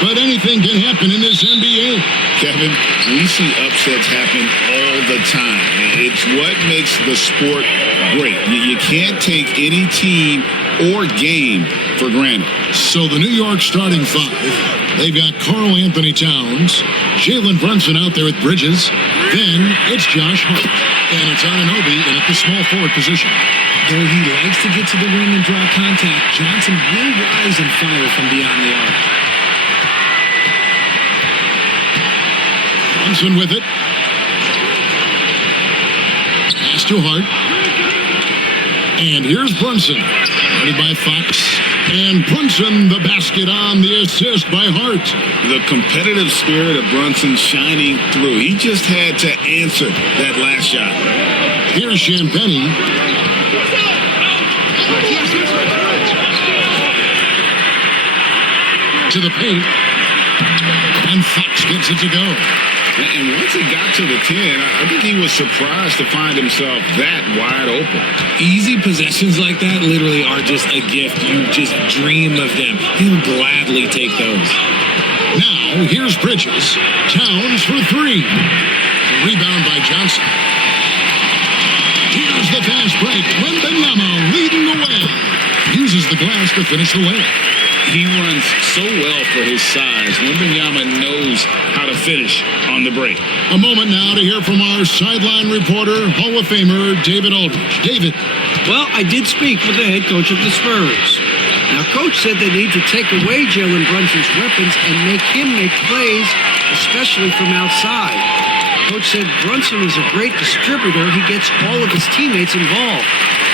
but anything can happen in this NBA. Kevin, we see upsets happen all the time. It's what makes the sport great. You can't take any team or game for granted. So the New York starting five, they've got Karl Anthony Towns, Jalen Brunson out there with Bridges, then it's Josh Hart, and it's Anunoby in at the small forward position. Though he likes to get to the rim and draw contact, Johnson will rise and fire from beyond the arc. Brunson with it. Pass to Hart. And here's Brunson. Guarded by Fox. And Brunson, the basket on the assist by Hart. The competitive spirit of Brunson shining through. He just had to answer that last shot. Here's Champagnie. To the paint. And Fox gets it to go. And once he got to the 10, I think he was surprised to find himself that wide open. Easy possessions like that literally are just a gift. You just dream of them. He'll gladly take those. Now, here's Bridges. Towns for three. Rebound by Johnson. Here's the fast break. Wembanyama leading the way. Uses the glass to finish the layup. He runs so well for his size. Wembanyama knows how to finish on the break. A moment now to hear from our sideline reporter, Hall of Famer David Aldridge. David. Well, I did speak with the head coach of the Spurs. Now, Coach said they need to take away Jalen Brunson's weapons and make him make plays, especially from outside. Coach said Brunson is a great distributor. He gets all of his teammates involved.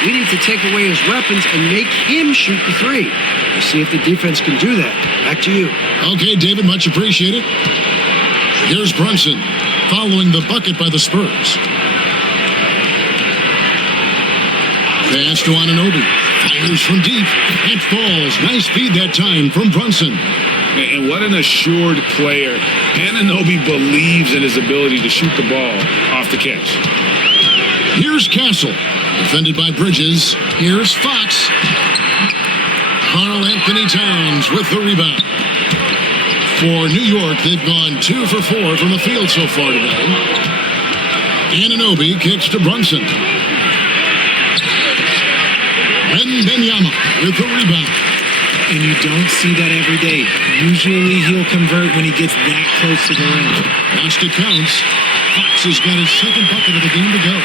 We need to take away his weapons and make him shoot the three. We'll see if the defense can do that. Back to you. Okay, David, much appreciated. Here's Brunson following the bucket by the Spurs. Pass to Anunoby. Fires from deep. That falls. Nice feed that time from Brunson. And what an assured player. Anunoby believes in his ability to shoot the ball off the catch. Here's Castle. Defended by Bridges. Here's Fox. Karl Anthony Towns with the rebound. For New York, they've gone 2 for 4 from the field so far today. Anunoby kicks to Brunson. Wembanyama with the rebound. And you don't see that every day. Usually he'll convert when he gets that close to the rim. Last it counts. Fox has got his second bucket of the game to go.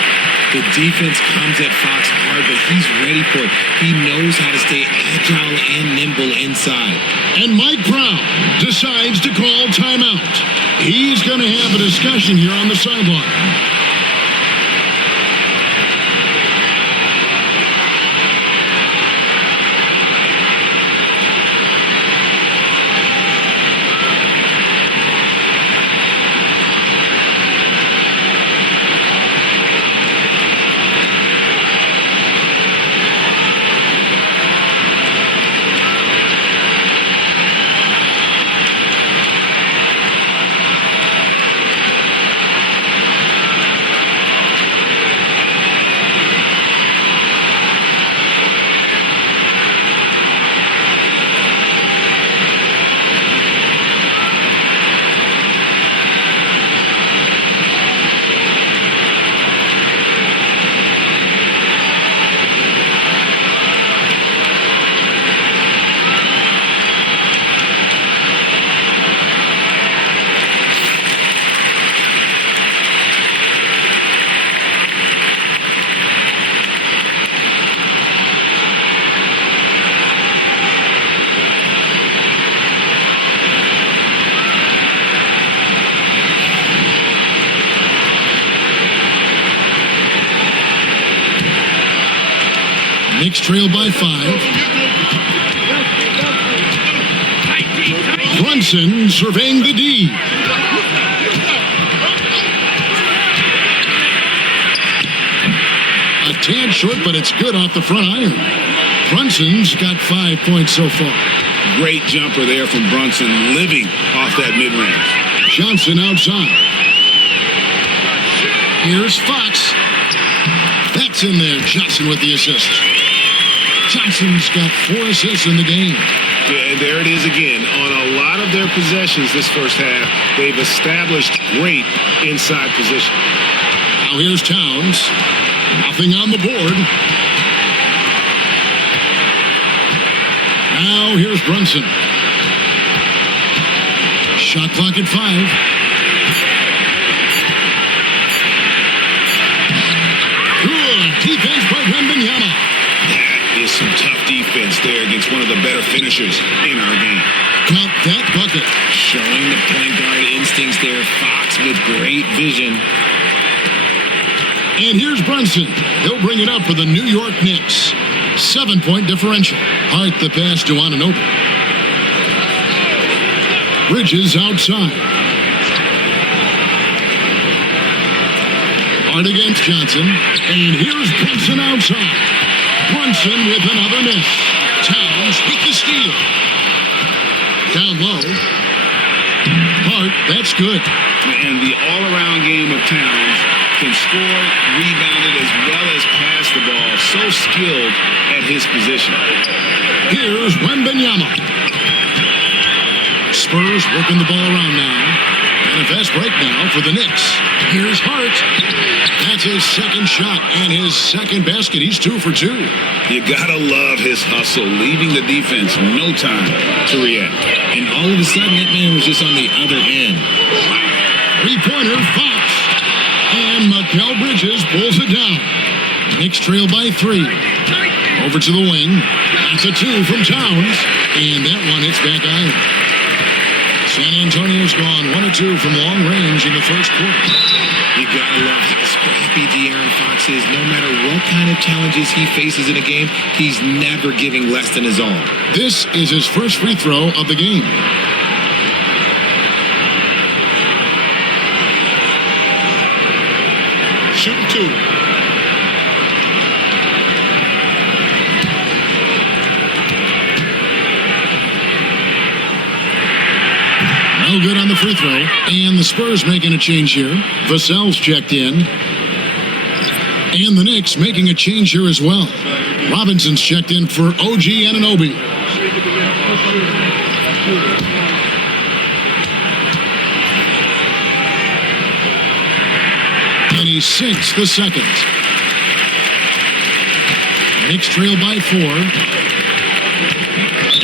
The defense comes at Fox hard, but he's ready for it. He knows how to stay agile and nimble inside. And Mike Brown decides to call timeout. He's going to have a discussion here on the sideline. Knicks trail by 5. Brunson surveying the D. A tad short, but it's good off the front iron. Brunson's got 5 points so far. Great jumper there from Brunson, living off that mid-range. Johnson outside. Here's Fox. That's in there. Johnson with the assist. Johnson's got 4 assists in the game. Yeah, and there it is again. On a lot of their possessions this first half, they've established great inside position. Now here's Towns. Nothing on the board. Now here's Brunson. Shot clock at 5. Good defense by Wembanyama. That is some tough defense there against one of the better finishers in our game. Count that bucket. Showing the point guard instincts there. Fox with great vision. And here's Brunson. He'll bring it up for the New York Knicks. 7-point differential. Hart the pass to Anunoby. Bridges outside. Hart against Johnson. And here's Brunson outside. Brunson with another miss. Towns with the steal. Down low. Hart, that's good. And the all-around game of Towns can score, rebound it, as well as pass the ball. So skilled at his position. Here's Wembanyama. Spurs working the ball around now. And a fast break now for the Knicks. Here's Hart. That's his second shot and his second basket. He's 2 for 2. You gotta love his hustle, leaving the defense no time to react. And all of a sudden, that man was just on the other end. Three-pointer, Fox. And Mikal Bridges pulls it down. Knicks trail by 3. Over to the wing. That's a 2 from Towns. And that one hits back iron. San Antonio's gone 1 or 2 from long range in the first quarter. You gotta love how scrappy De'Aaron Fox is. No matter what kind of challenges he faces in a game, he's never giving less than his all. This is his first free throw of the game. Shooting 2. No good on the free throw. And the Spurs making a change here. Vassell's checked in. And the Knicks making a change here as well. Robinson's checked in for OG Anunoby. And he sinks the second. Knicks trail by 4.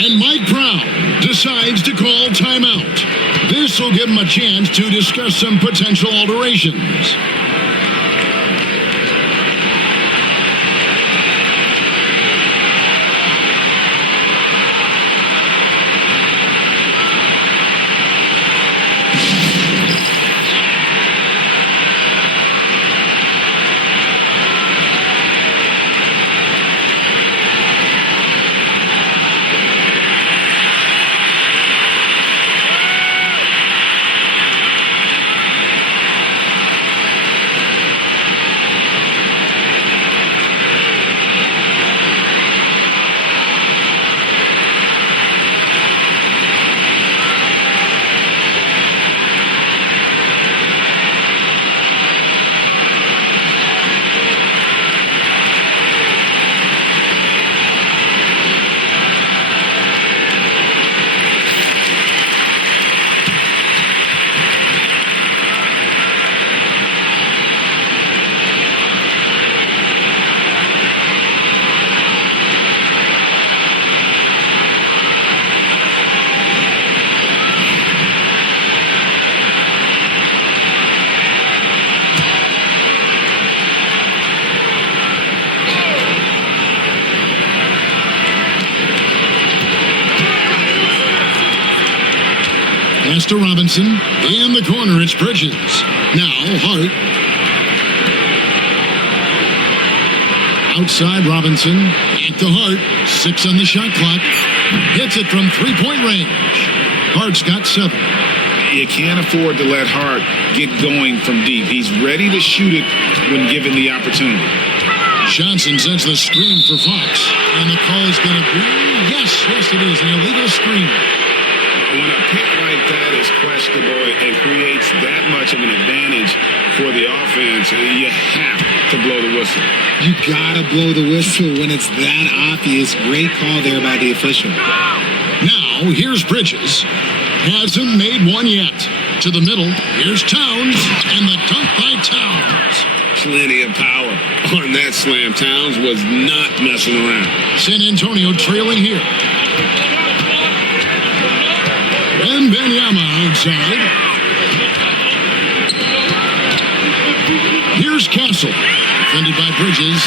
And Mike Brown decides to call timeout. This will give him a chance to discuss some potential alterations. Pass to Robinson. In the corner, it's Bridges. Now, Hart. Outside Robinson. Back to Hart. 6 on the shot clock. Hits it from 3-point range. Hart's got 7. You can't afford to let Hart get going from deep. He's ready to shoot it when given the opportunity. Johnson sends the screen for Fox. And the call is going to be, yes, it is, an illegal screen. When a pick like that is questionable, it creates that much of an advantage for the offense, you have to blow the whistle. You gotta blow the whistle when it's that obvious. Great call there by the official. Now, here's Bridges. Hasn't made one yet. To the middle, here's Towns, and the dunk by Towns. Plenty of power on that slam. Towns was not messing around. San Antonio trailing here. Wembanyama outside. Here's Castle. Defended by Bridges.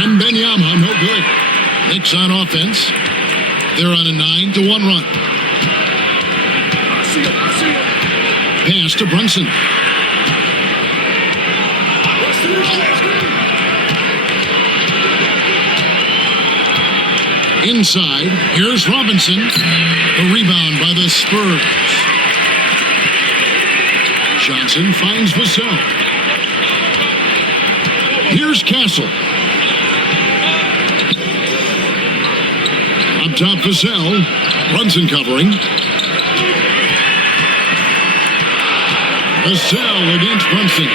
Wembanyama, no good. Knicks on offense. They're on a 9-1 run. Pass to Brunson. Inside, here's Robinson. The rebound by the Spurs. Johnson finds Vassell. Here's Castle. Up top, Vassell. Brunson covering. Vassell against Brunson.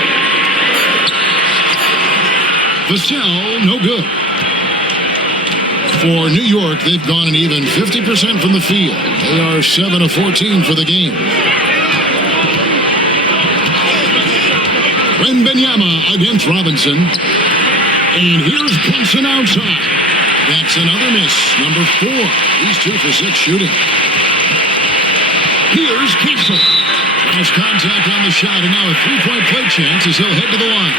Vassell, no good. For New York, they've gone an even 50% from the field. They are 7 of 14 for the game. Wembanyama against Robinson. And here's Brunson outside. That's another miss. Number 4. He's 2 for 6 shooting. Here's Castle. Lost contact on the shot, and now a three-point play chance as he'll head to the line.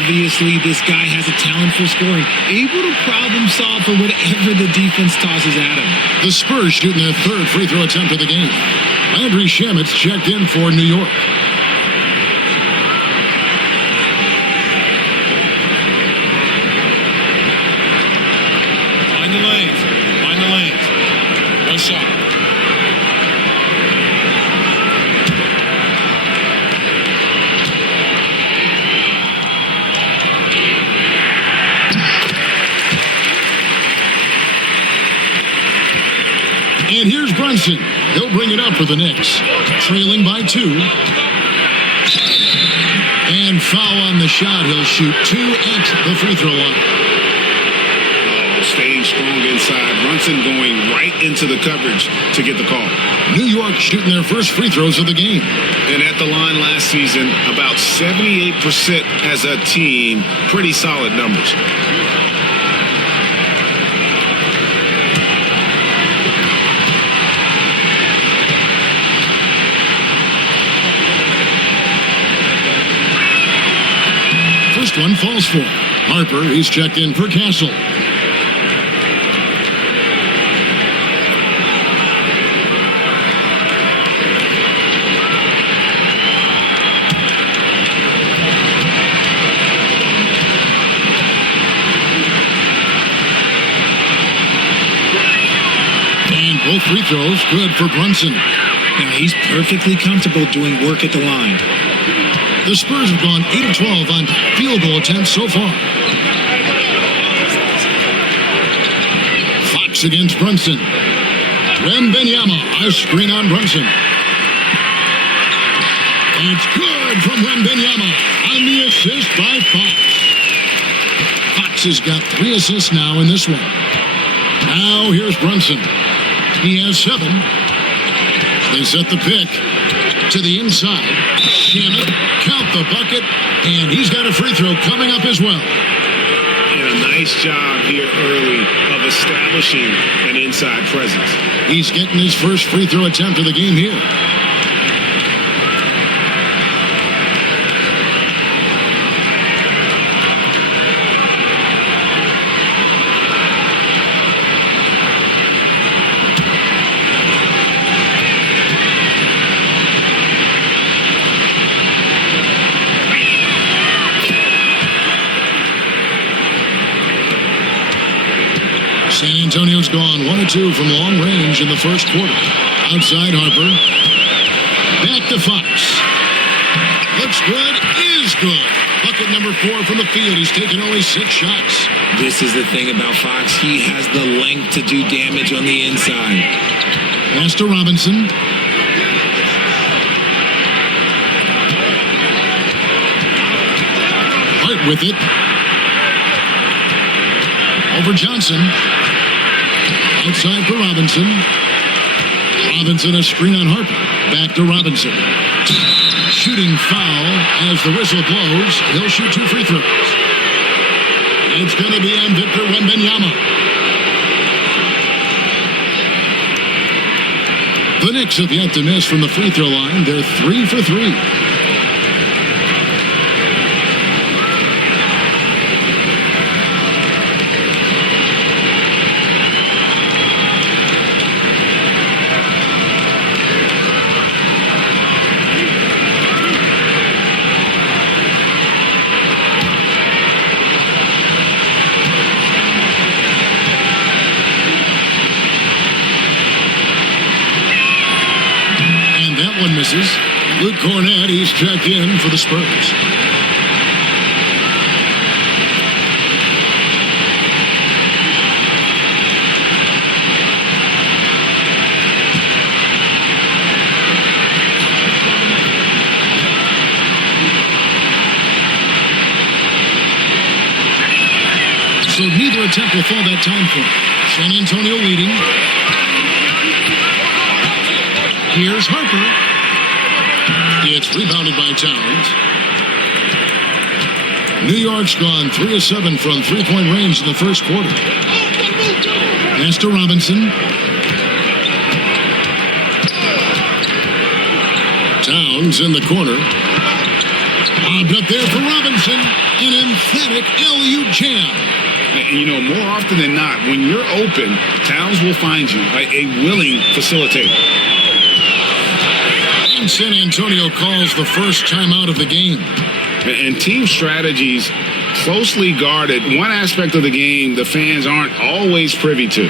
Obviously, this guy has a talent for scoring, able to problem solve for whatever the defense tosses at him. The Spurs shooting their third free throw attempt of the game. Landry Shamit's checked in for New York. Find the lanes. Find the lanes. No shot. And here's Brunson. He'll bring it up for the Knicks. Trailing by 2. And foul on the shot. He'll shoot 2 at the free throw line. Staying strong inside. Brunson going right into the coverage to get the call. New York shooting their first free throws of the game. And at the line last season, about 78% as a team. Pretty solid numbers. First one falls for Harper. He's checked in for Castle. And both free throws good for Brunson. Now, he's perfectly comfortable doing work at the line. The Spurs have gone 8 of 12 on field goal attempts so far. Fox against Brunson. Wembanyama, a screen on Brunson. And it's good from Wembanyama on the assist by Fox. Fox has got 3 assists now in this one. Now here's Brunson. He has 7. They set the pick to the inside. Shannon, count the bucket, and he's got a free throw coming up as well. And a nice job here early of establishing an inside presence. He's getting his first free throw attempt of the game here. San Antonio's gone 1 of 2 from long range in the first quarter. Outside Harper. Back to Fox. Looks good. Is good. Bucket number 4 from the field. He's taken only 6 shots. This is the thing about Fox. He has the length to do damage on the inside. Pass to Robinson. with it. Over Johnson. Outside for Robinson. Robinson a screen on Harper. Back to Robinson. Shooting foul as the whistle blows. He'll shoot 2 free throws. It's going to be on Victor Wembanyama. The Knicks have yet to miss from the free throw line. They're 3 for 3. Misses. Luke Cornett, he's checked in for the Spurs. So neither attempt will fall that time point. San Antonio leading. Here's Harper. It's rebounded by Towns. New York's gone 3 of 7 from three-point range in the first quarter. Pass to Robinson. Towns in the corner. Bobbed up there for Robinson. An emphatic alley-oop jam. And you know, more often than not, when you're open, Towns will find you, like a willing facilitator. San Antonio calls the first timeout of the game. And team strategies closely guarded. One aspect of the game the fans aren't always privy to.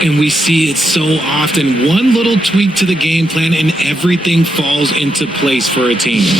And we see it so often. One little tweak to the game plan and everything falls into place for a team.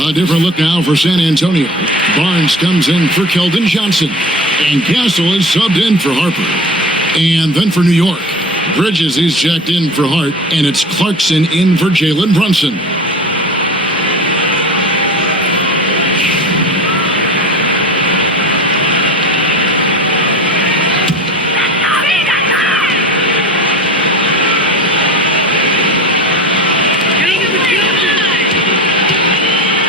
A different look now for San Antonio. Barnes comes in for Keldon Johnson. And Castle is subbed in for Harper. And then for New York, Bridges is checked in for Hart. And it's Clarkson in for Jalen Brunson.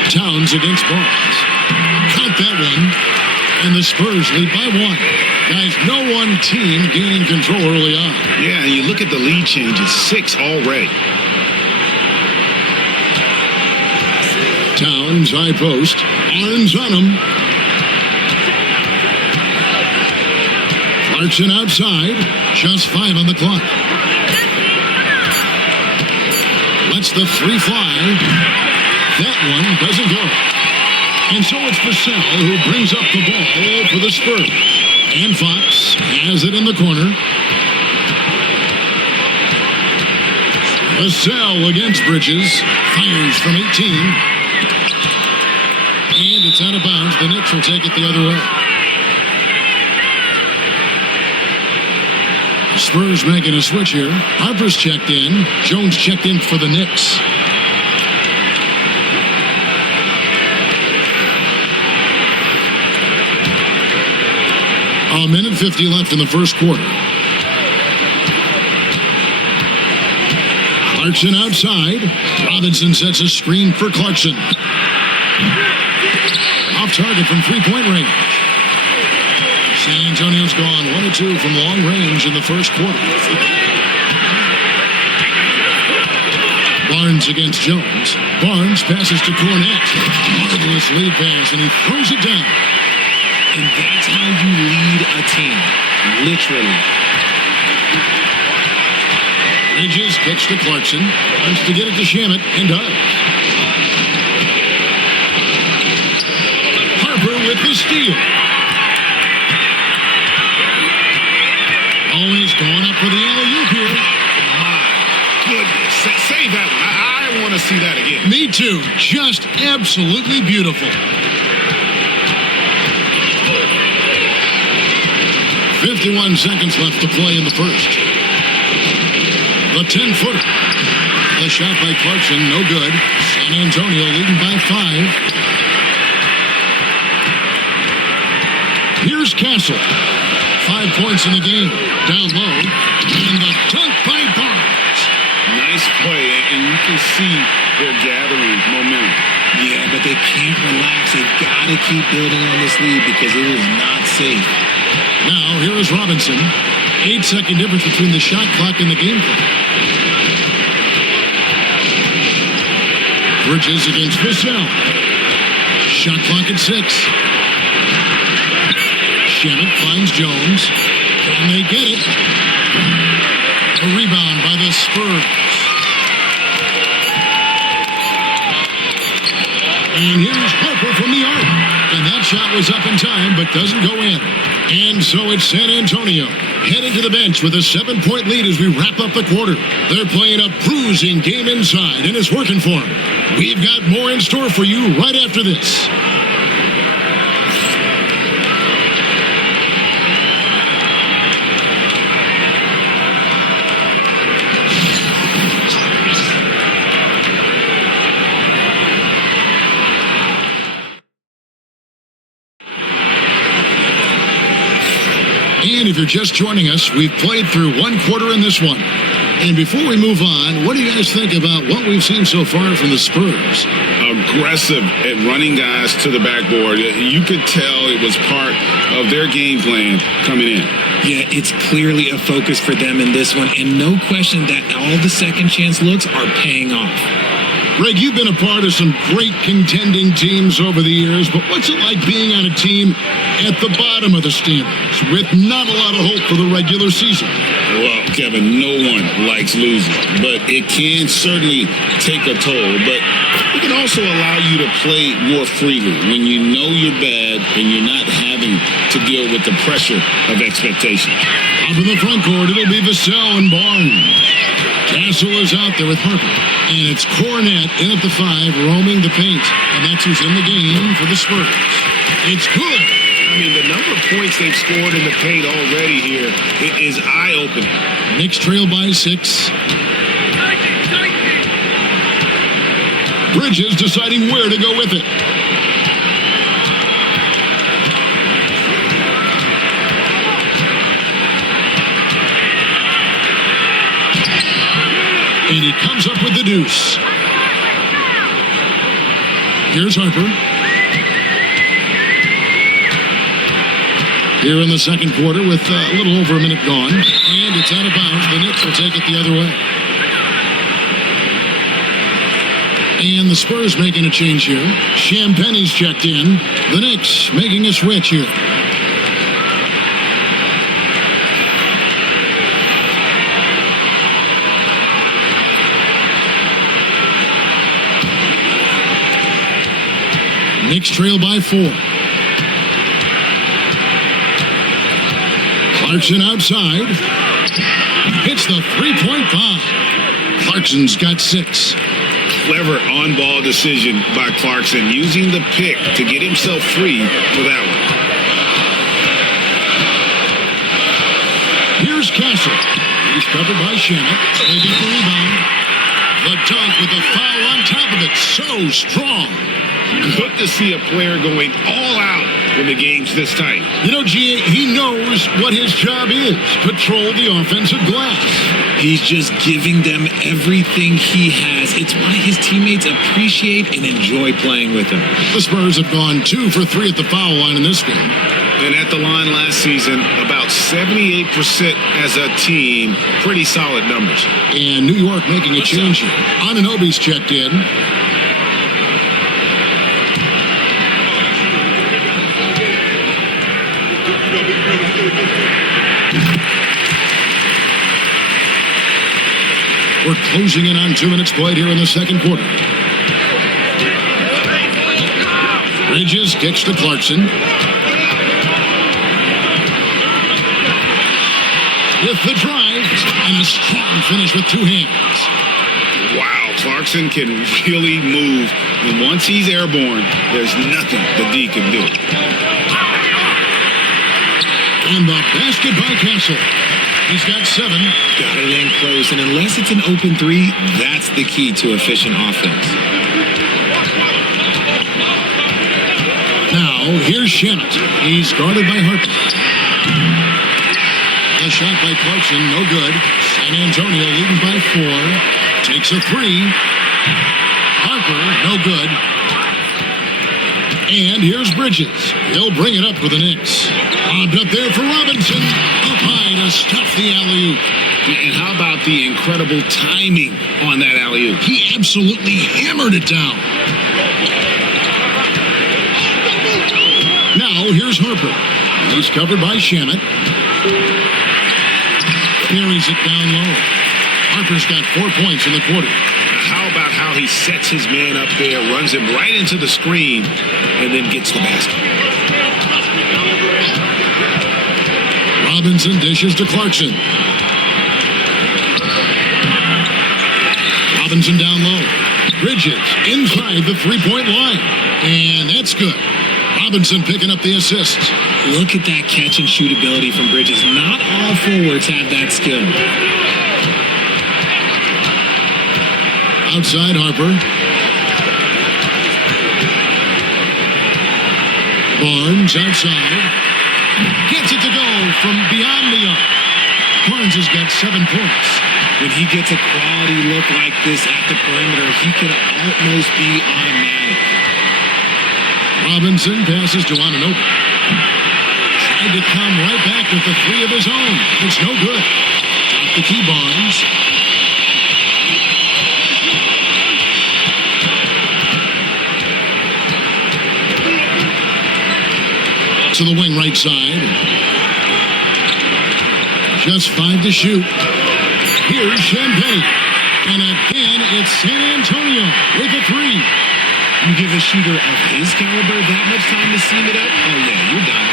Towns against Barnes. Count that one. And the Spurs lead by 1. Guys, no one team gaining control early on. Yeah, and you look at the lead changes, 6 already. Towns, high post. Barnes on him. Clarkson outside. Just 5 on the clock. Lets the 3 fly. That one doesn't go. And so it's Vassell who brings up the ball for the Spurs. And Fox has it in the corner. Vassell against Bridges. Fires from 18. And it's out of bounds. The Knicks will take it the other way. Spurs making a switch here. Harper's checked in. Jones checked in for the Knicks. A minute 50 left in the first quarter. Clarkson outside. Robinson sets a screen for Clarkson. Off target from three-point range. San Antonio's gone 1 of 2 from long range in the first quarter. Barnes against Jones. Barnes passes to Cornette. Marvelous lead pass, and he throws it down. And that's how you lead a team. Literally. Bridges kicks to Clarkson. Wants to get it to Shamet, and does. Harper with the steal. Always going up for the alley-oop here. My goodness. Save that one. I want to see that again. Me too. Just absolutely beautiful. 51 seconds left to play in the first. The 10-footer. The shot by Clarkson, no good. San Antonio leading by 5. Here's Castle. 5 points in the game. Down low. And the dunk by Barnes. Nice play, and you can see they're gathering momentum. Yeah, but they can't relax. They've got to keep building on this lead because it is not safe. Now, here is Robinson. 8-second difference between the shot clock and the game clock. Bridges against Vassell. Shot clock at 6. Shamet finds Jones. Can they get it? A rebound by the Spurs. And here's Harper from the arc. And that shot was up in time, but doesn't go in. And so it's San Antonio heading to the bench with a 7-point lead as we wrap up the quarter. They're playing a bruising game inside, and it's working for them. We've got more in store for you right after this. And if you're just joining us, we've played through one quarter in this one. And before we move on, what do you guys think about what we've seen so far from the Spurs? Aggressive at running guys to the backboard. You could tell it was part of their game plan coming in. Yeah, it's clearly a focus for them in this one, and no question that all the second chance looks are paying off. Greg, you've been a part of some great contending teams over the years, but what's it like being on a team at the bottom of the standings with not a lot of hope for the regular season? Well, Kevin, no one likes losing, but it can certainly take a toll. But it can also allow you to play more freely when you know you're bad and you're not having to deal with the pressure of expectation. Up in the front court, it'll be Vassell and Barnes. Castle is out there with Harper. And it's Cornette in at the 5, roaming the paint. And that's who's in the game for the Spurs. It's good. I mean, the number of points they've scored in the paint already here is eye-opening. Knicks trail by 6. Bridges deciding where to go with it. And he comes up with the deuce. Here's Harper. Here in the second quarter with a little over a minute gone. And it's out of bounds. The Knicks will take it the other way. And the Spurs making a change here. Champagne's checked in. The Knicks making a switch here. Knicks trail by 4. Clarkson outside. Hits the three-point bomb. Clarkson's got 6. Clever on-ball decision by Clarkson, using the pick to get himself free for that one. Here's Castle. He's covered by Shamet. Maybe the rebound. The dunk with a foul on top of it. So strong. Good to see a player going all out when the game's this tight. You know, G.A., he knows what his job is. Patrol the offensive glass. He's just giving them everything he has. It's why his teammates appreciate and enjoy playing with him. The Spurs have gone 2 for 3 at the foul line in this game. And at the line last season, about 78% as a team. Pretty solid numbers. And New York making a change here. Anunoby's checked in. We're closing in on 2 minutes played here in the second quarter. Bridges kicks to Clarkson. With the drive and a strong finish with 2 hands. Wow, Clarkson can really move. And once he's airborne, there's nothing the D can do. And the basket by Castle. He's got 7. Got it in close, and unless it's an open 3, that's the key to efficient offense. Now, here's Shannon. He's guarded by Harper. A shot by Clarkson, no good. San Antonio leading by 4. Takes a 3. Harper, no good. And here's Bridges. He'll bring it up for the Knicks. Lobbed up there for Robinson. Up high to stuff the alley-oop. And how about the incredible timing on that alley-oop? He absolutely hammered it down. Now, here's Harper. He's covered by Shannon. Carries it down low. Harper's got 4 points in the quarter. How about how he sets his man up there, runs him right into the screen, and then gets the basket. Robinson dishes to Clarkson. Robinson down low. Bridges inside the 3-point line. And that's good. Robinson picking up the assist. Look at that catch and shoot ability from Bridges. Not all forwards have that skill. Outside Harper. Barnes outside. Gets it to go from beyond the arc. Barnes has got 7 points. When he gets a quality look like this at the perimeter, he can almost be automatic. Robinson passes to Anunoby. Tried to come right back with the 3 of his own. It's no good. Off the key, Barnes. To the wing right side. Just 5 to shoot. Here's Champagne. And again, it's San Antonio with a 3. You give a shooter of his caliber that much time to seam it up, oh yeah, you're done.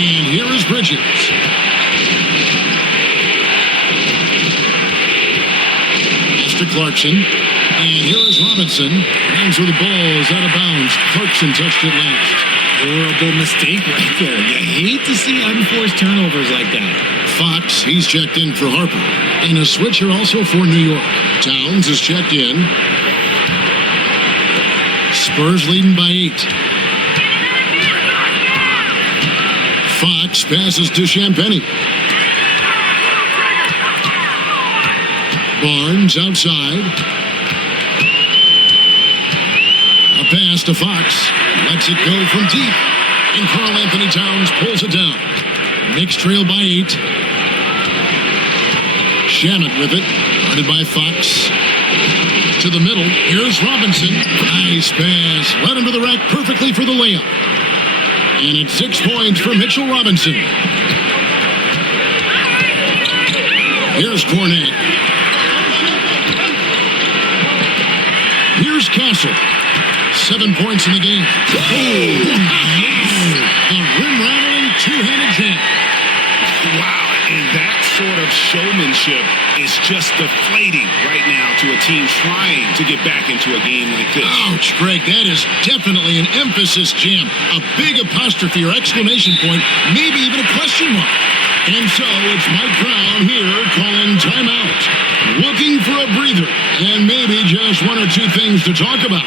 And here is Bridges. Pass to Clarkson. And here is Robinson. Hands where the ball is out of bounds. Clarkson touched it last. Horrible mistake right there. You hate to see unforced turnovers like that. Fox, he's checked in for Harper. And a switch here also for New York. Towns is checked in. Spurs leading by 8. Fox passes to Champagne. Barnes outside. A pass to Fox. Lets it go from deep. And Karl Anthony Towns pulls it down. Knicks trail by 8. Shannon with it. Guarded by Fox. To the middle. Here's Robinson. Nice pass. Led him to the rack perfectly for the layup. And it's 6 points for Mitchell Robinson. Here's Cornet. Here's Castle. 7 points in the game. Oh, yes. A rim-rattling two-handed jam. Wow, and that sort of showmanship is just deflating right now to a team trying to get back into a game like this. Ouch, Greg, that is definitely an emphasis jam. A big apostrophe or exclamation point, maybe even a question mark. And so it's Mike Brown here calling timeout. Looking for a breather and maybe just 1 or 2 things to talk about.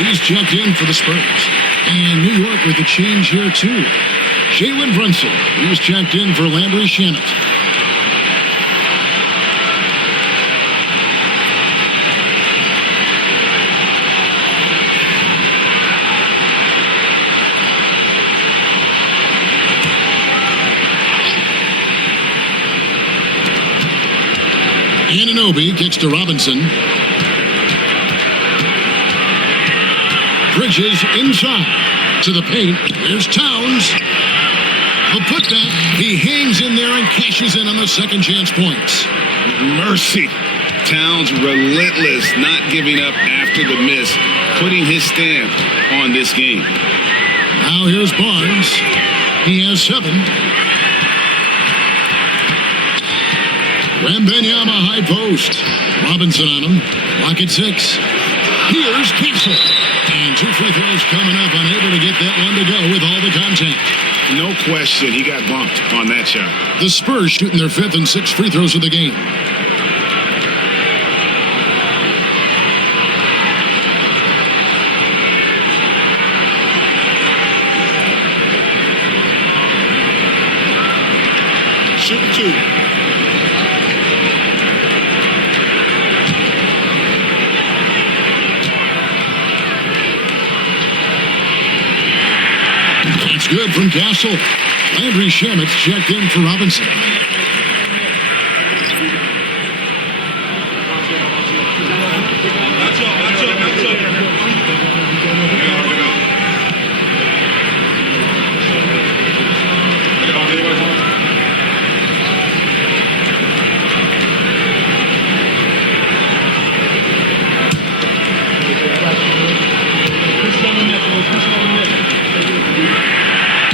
He's checked in for the Spurs. And New York with a change here, too. Jalen Brunson. He's checked in for Landry Shamet. Anunoby kicks to Robinson. Bridges inside to the paint. There's Towns. He'll put that. He hangs in there and cashes in on the second chance points. Mercy. Towns relentless, not giving up after the miss, putting his stamp on this game. Now here's Barnes. He has 7. Wembanyama high post. Robinson on him. Clock at 6. Here's Castle. And 2 free throws coming up. Unable to get that one to go with all the contact. No question, he got bumped on that shot. The Spurs shooting their 5th and 6th free throws of the game. Shoot 2. That's good from Castle. Landry Shamet checked in for Robinson.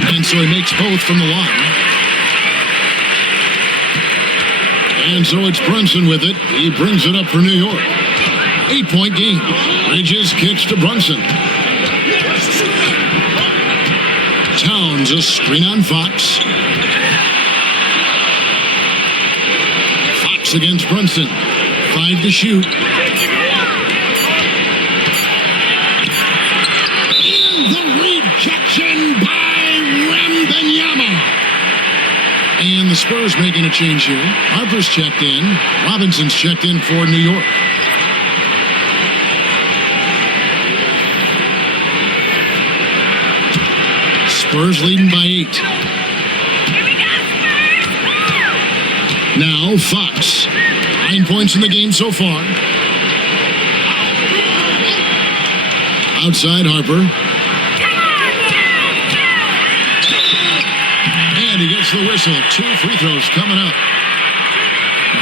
And so he makes both from the line. And so it's Brunson with it. He brings it up for New York. 8-point game. Bridges kicks to Brunson. Towns a screen on Fox. Fox against Brunson. 5 to shoot. And the rejection by Wembanyama. And the Spurs making a change here. Harper's checked in. Robinson's checked in for New York. Spurs leading by 8. Now Fox. 9 points in the game so far. Outside Harper. And he gets the whistle. 2 free throws coming up.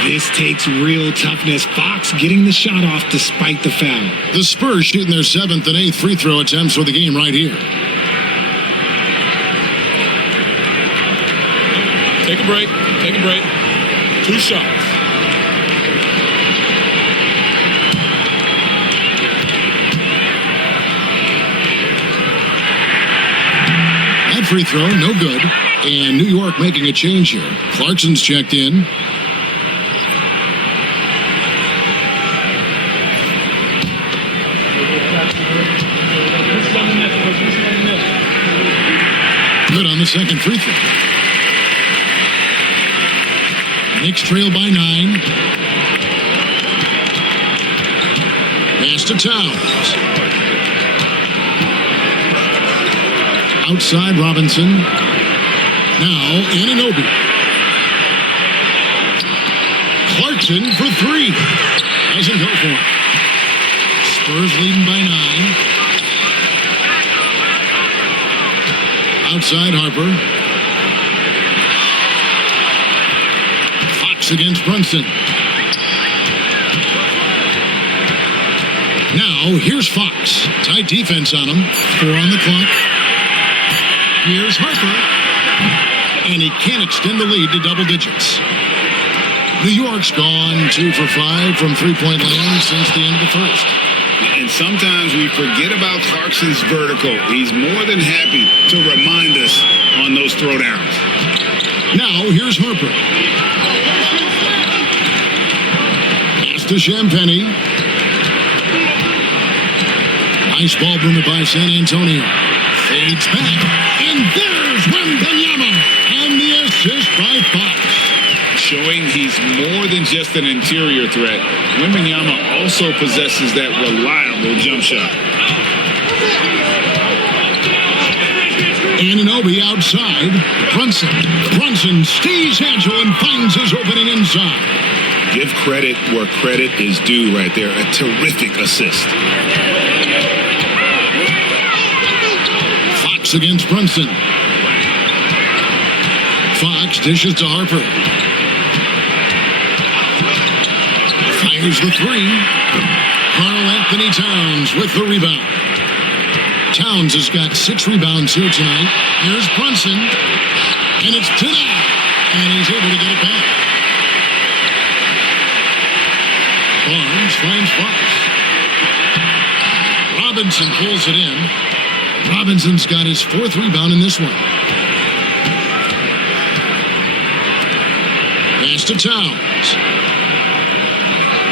This takes real toughness. Fox getting the shot off despite the foul. The Spurs shooting their 7th and 8th free throw attempts for the game right here. Take a break. Take a break. 2 shots. That free throw, no good. And New York making a change here. Clarkson's checked in. Good on the second free throw. Knicks trail by 9. Pass to Towns. Outside Robinson. Now Anunoby. Clarkson for 3. Doesn't go for it. Spurs leading by 9. Outside Harper. Fox against Brunson. Now here's Fox. Tight defense on him. 4 on the clock. Here's Harper. And he can't extend the lead to double digits. New York's gone 2 for 5 from three-point land since the end of the first. And sometimes we forget about Clarkson's vertical. He's more than happy to remind us on those throwdowns. Now here's Harper. Pass to Champagny. Nice ball movement by San Antonio. Fades back. And there's Wembanyama. And the assist by Fox. Showing he's more than just an interior threat. Wembanyama also possesses that reliable jump shot. Anunoby outside. Brunson stays agile and finds his opening inside. Give credit where credit is due right there. A terrific assist. Fox against Brunson. Fox dishes to Harper. Fires the three. Karl Anthony Towns with the rebound. Towns has got 6 rebounds here tonight. Here's Brunson. And it's to that. And he's able to get it back. Barnes finds Fox. Robinson pulls it in. Robinson's got his 4th rebound in this one. Pass to Towns.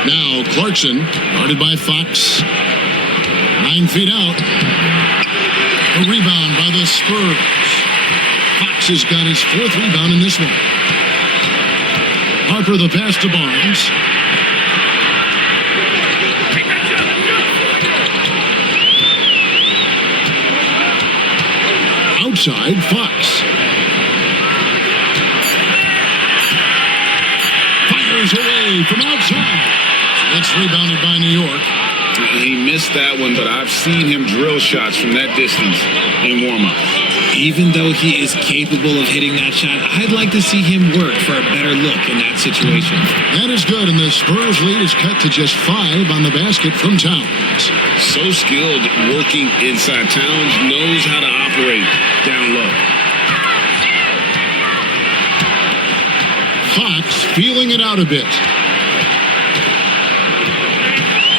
Now Clarkson, guarded by Fox. 9 feet out. A rebound by the Spurs. Fox has got his 4th rebound in this one. Harper the pass to Barnes. Outside, Fox. Fires away from outside. It's rebounded by New York. He missed that one, but I've seen him drill shots from that distance in warm-up. Even though he is capable of hitting that shot, I'd like to see him work for a better look in that situation. That is good, and the Spurs lead is cut to just 5 on the basket from Towns. So skilled working inside. Towns knows how to operate down low. Fox feeling it out a bit.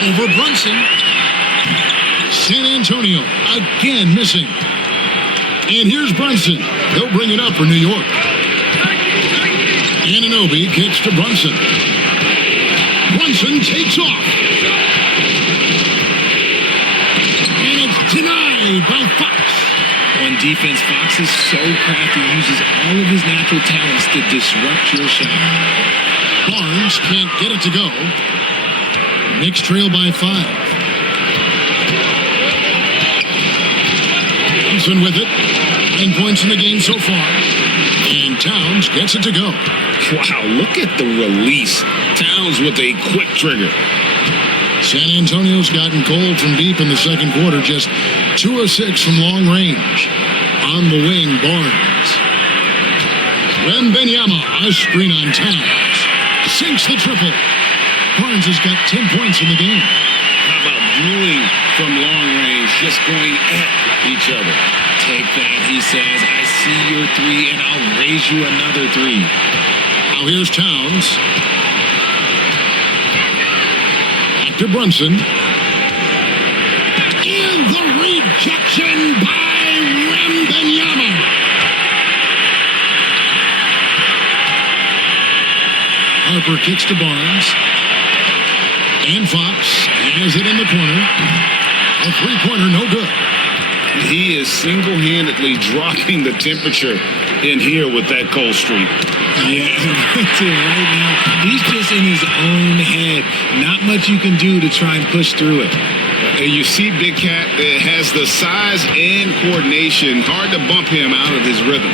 Over Brunson. San Antonio again missing. And here's Brunson. They'll bring it up for New York. Anunoby kicks to Brunson. Brunson takes off. And it's denied by Fox. On defense, Fox is so crafty, uses all of his natural talents to disrupt your shot. Barnes can't get it to go. Knicks trail by 5. Brunson with it. 10 points in the game so far. And Towns gets it to go. Wow, look at the release. Towns with a quick trigger. San Antonio's gotten cold from deep in the second quarter. Just 2 of 6 from long range. On the wing, Barnes. Wembanyama, a screen on Towns. Sinks the triple. Barnes has got 10 points in the game. How about dueling from long range, just going at each other? Take that, he says. I see your 3, and I'll raise you another 3. Now here's Towns. Back to Brunson. And the rejection by Wembanyama. Harper kicks to Barnes. And Fox has it in the corner. A 3-pointer, no good. He is single-handedly dropping the temperature in here with that cold streak. Yeah, right now, he's just in his own head. Not much you can do to try and push through it. And you see Big Cat has the size and coordination. Hard to bump him out of his rhythm.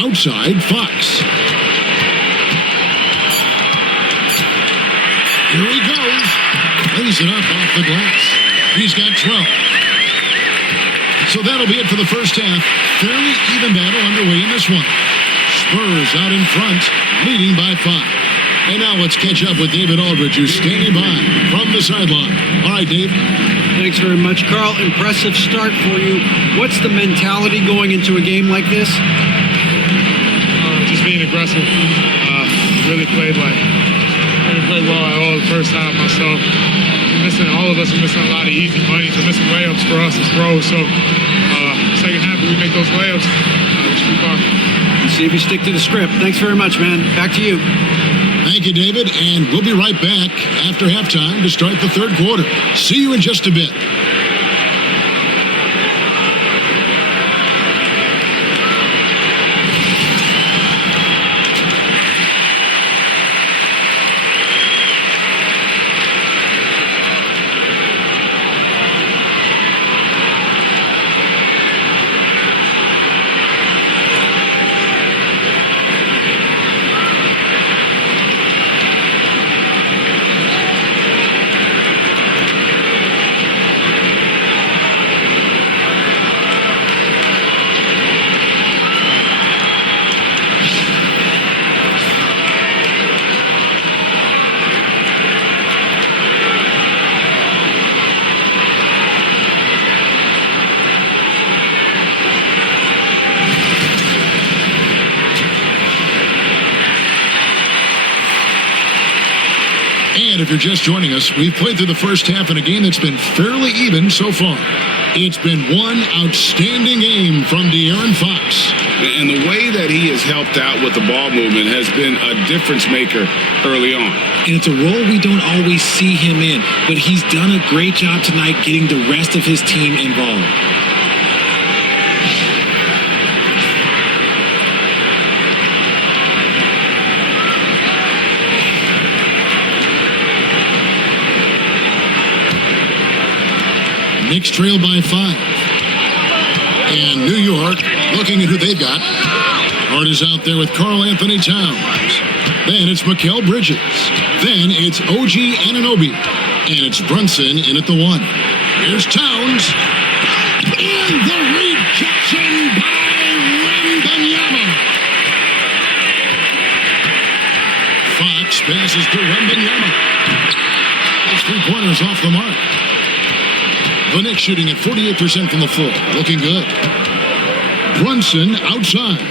Outside, Fox. Here he goes. Lays it up off the glass. He's got 12. So that'll be it for the first half. Fairly even battle underway in this one. Spurs out in front, leading by 5. And now let's catch up with David Aldridge, who's standing by from the sideline. All right, Dave. Thanks very much, Carl. Impressive start for you. What's the mentality going into a game like this? Just being aggressive. Really played well at all the first half myself. All of us are missing a lot of easy money. We're missing layups for us as pros. So second half, we make those layups. We should be fine. See if you stick to the script. Thanks very much, man. Back to you. Thank Thank you, David, and we'll be right back after halftime to start the third quarter. See you in just a bit. And if you're just joining us, we've played through the first half in a game that's been fairly even so far. It's been one outstanding game from De'Aaron Fox. And the way that he has helped out with the ball movement has been a difference maker early on. And it's a role we don't always see him in, but he's done a great job tonight getting the rest of his team involved. Knicks trail by 5. And New York, looking at who they've got. Hart is out there with Karl Anthony Towns. Then it's Mikal Bridges. Then it's OG Anunoby. And it's Brunson in at the 1. Here's Towns. And the rejection by Wembanyama. Fox passes to Wembanyama. That's 3 pointers off the mark. The Knicks shooting at 48% from the floor. Looking good. Brunson outside.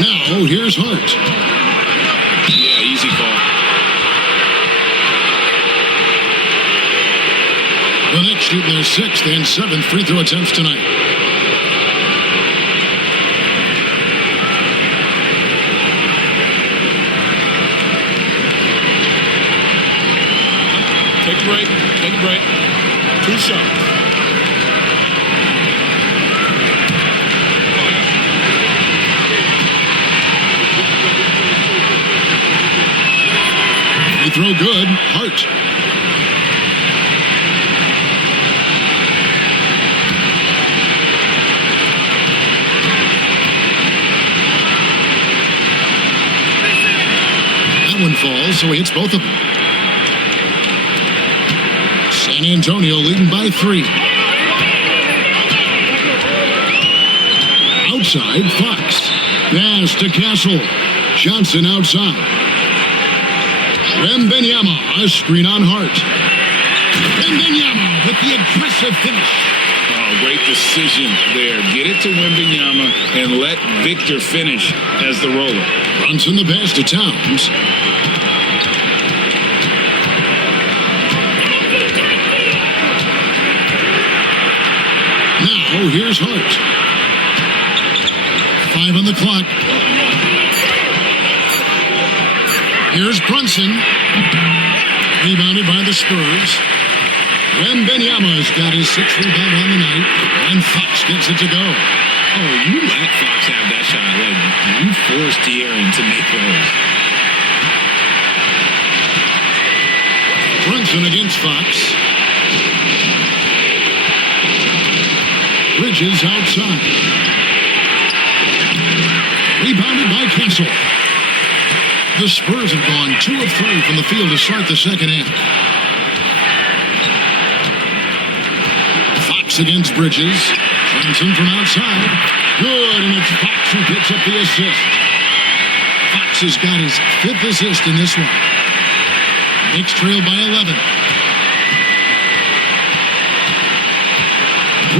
Now here's Hart. Yeah, easy call. The Knicks shooting their 6th and 7th free throw attempts tonight. Take a break. Take a break. 2 shots. Free throw good. Hart. That one falls, so he hits both of them. San Antonio leading by 3. Outside, Fox. Pass to Castle. Johnson outside. Wembanyama, a screen on Hart. Wembanyama with the aggressive finish. Oh, great decision there. Get it to Wembanyama and let Victor finish as the roller. Brunson the pass to Towns. Now here's Hart. 5 on the clock. Here's Brunson. Rebounded by the Spurs. Wembanyama's got his 6th rebound on the night. And Fox gets it to go. Oh, you let Fox have that shot. Like, you forced De'Aaron to make those. Brunson against Fox. Bridges outside. Rebounded by Castle. The Spurs have gone 2 of 3 from the field to start the second half. Fox against Bridges. Johnson from outside. Good, and it's Fox who picks up the assist. Fox has got his 5th assist in this one. Knicks trail by 11.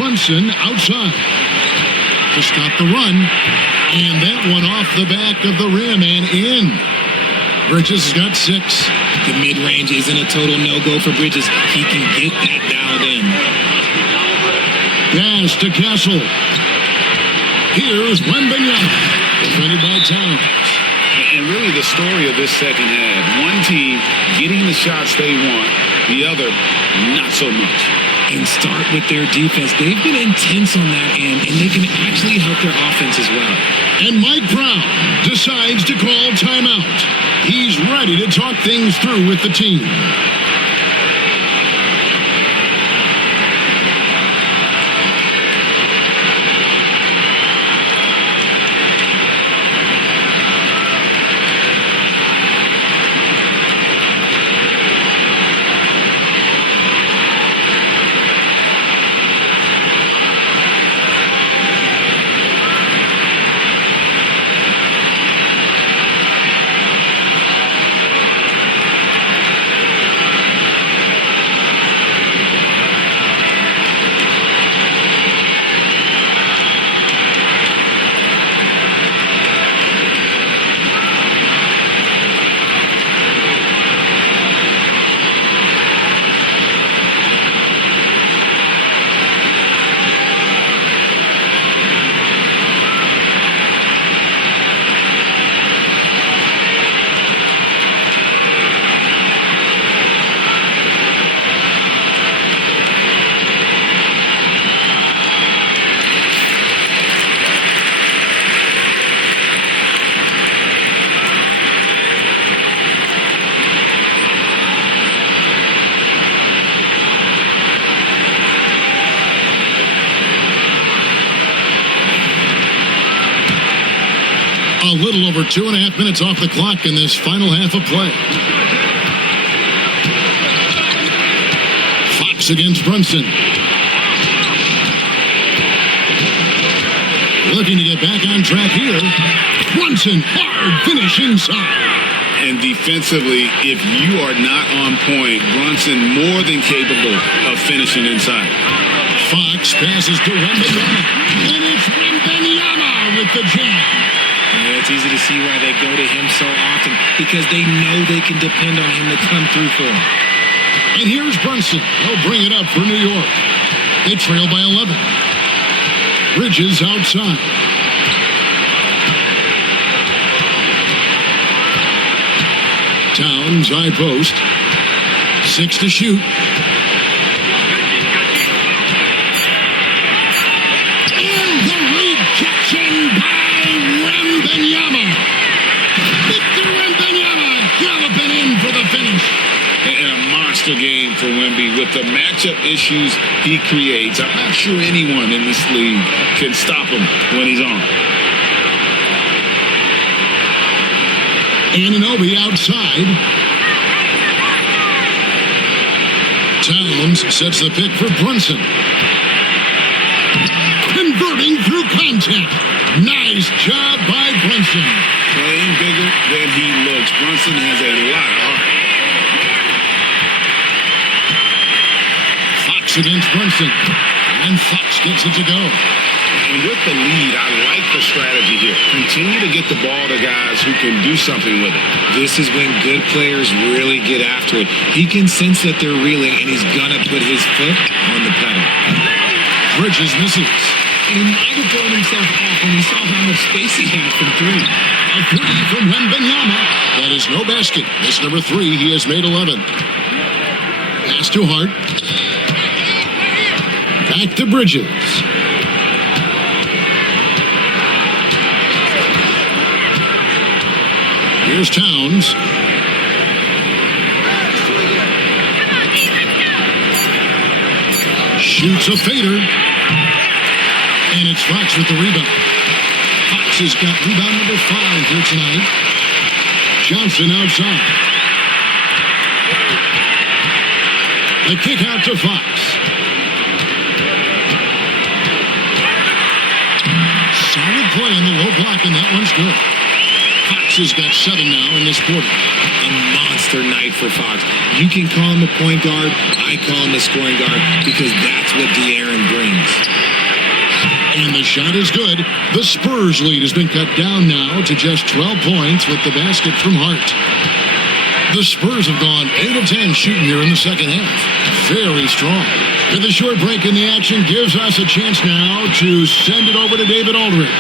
Brunson outside to stop the run. And that one off the back of the rim and in. Bridges has got 6. The mid-range isn't a total no-go for Bridges. He can get that dialed in. Pass to Castle. Here's Wembanyama. Defended by Towns. And really the story of this second half, one team getting the shots they want, the other not so much. And start with their defense. They've been intense on that end, and they can actually help their offense as well. And Mike Brown decides to call timeout. He's ready to talk things through with the team. A little over 2.5 minutes off the clock in this final half of play. Fox against Brunson. Looking to get back on track here. Brunson, hard finish inside. And defensively, if you are not on point, Brunson more than capable of finishing inside. Fox passes to Wembanyama. And it's Wembanyama with the jam. Yeah, it's easy to see why they go to him so often, because they know they can depend on him to come through for them. And here's Brunson. They'll bring it up for New York. They trail by 11. Bridges outside. Towns, high post. 6 to shoot. And the rejection by Wembanyama. Victor Wembanyama galloping in for the finish. And a monster game for Wemby with the matchup issues he creates. I'm not sure anyone in this league can stop him when he's on. Anunoby outside. Towns sets the pick for Brunson. Converting through contact. Nice job by Brunson. Playing bigger than he looks. Brunson has a lot of heart. Fox against Brunson. And Fox gets it to go. And with the lead, I like the strategy here. Continue to get the ball to guys who can do something with it. This is when good players really get after it. He can sense that they're reeling, and he's going to put his foot on the pedal. Bridges misses. And he might have thrown himself off when he saw how much space he had from three. A 3 from Wembanyama. That is no basket. This number 3, he has made 11. Pass to Hart. Back to Bridges. Here's Towns. Shoots a fader. And it's Fox with the rebound. Fox has got rebound number 5 here tonight. Johnson outside. The kick out to Fox. Solid play in the low block, and that one's good. Fox has got 7 now in this quarter. A monster night for Fox. You can call him a point guard. I call him a scoring guard, because that's what De'Aaron brings. And the shot is good. The Spurs lead has been cut down now to just 12 points with the basket from Hart. The Spurs have gone 8 of 10 shooting here in the second half. Very strong. And the short break in the action gives us a chance now to send it over to David Aldridge.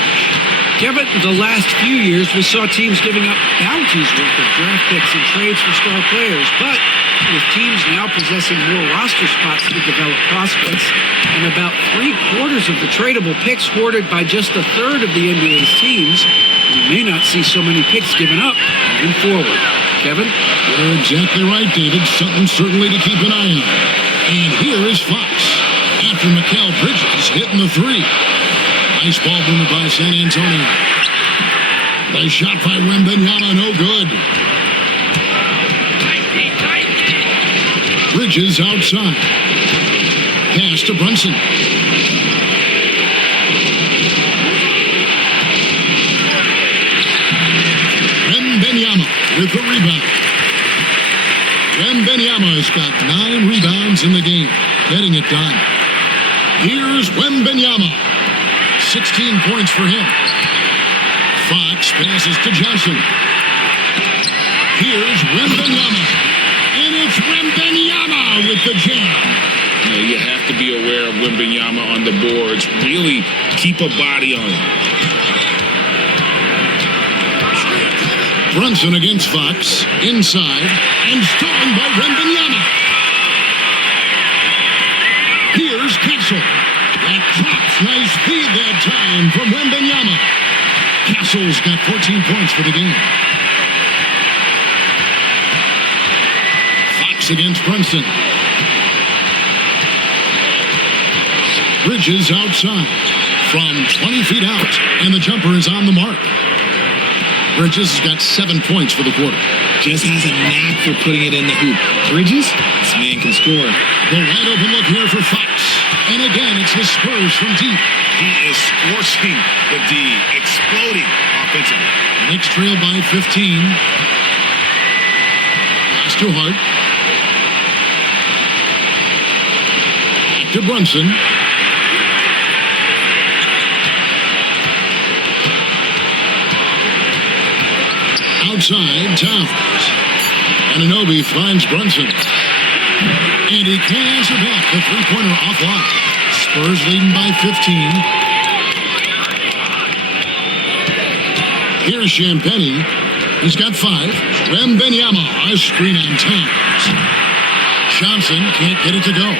Kevin, the last few years, we saw teams giving up bounties worth of draft picks and trades for star players. But with teams now possessing more roster spots to develop prospects and about 3/4 of the tradable picks hoarded by just a third of the NBA's teams, we may not see so many picks given up moving forward. Kevin? You're exactly right, David. Something certainly to keep an eye on. And here is Fox after Mikal Bridges hitting the three. Nice ball movement by San Antonio. Nice shot by Wembanyama, no good. Bridges outside. Pass to Brunson. Wembanyama with the rebound. Wembanyama has got 9 rebounds in the game, getting it done. Here's Wembanyama. 16 points for him. Fox passes to Johnson. Here's Wembanyama. And it's Wembanyama with the jam. You have to be aware of Wembanyama on the boards. Really keep a body on him. Brunson against Fox. Inside. And stolen by Wembanyama. Here's Castle. That drops. Nice feed that time from Wembanyama. Castle's got 14 points for the game. Fox against Brunson. Bridges outside from 20 feet out, and the jumper is on the mark. Bridges has got 7 points for the quarter. Just has a knack for putting it in the hoop. Bridges, this man can score. The wide open look here for Fox. And again, it's the Spurs from deep. He is scorching the D, exploding offensively. Knicks trail by 15. Pass to Hart. Back to Brunson. Outside, Towns. Anunoby finds Brunson. And he can answer back. The three-pointer offline. Spurs leading by 15. Here's Champagnie. He's got 5. Wembanyama, a screen on Towns. Johnson can't get it to go.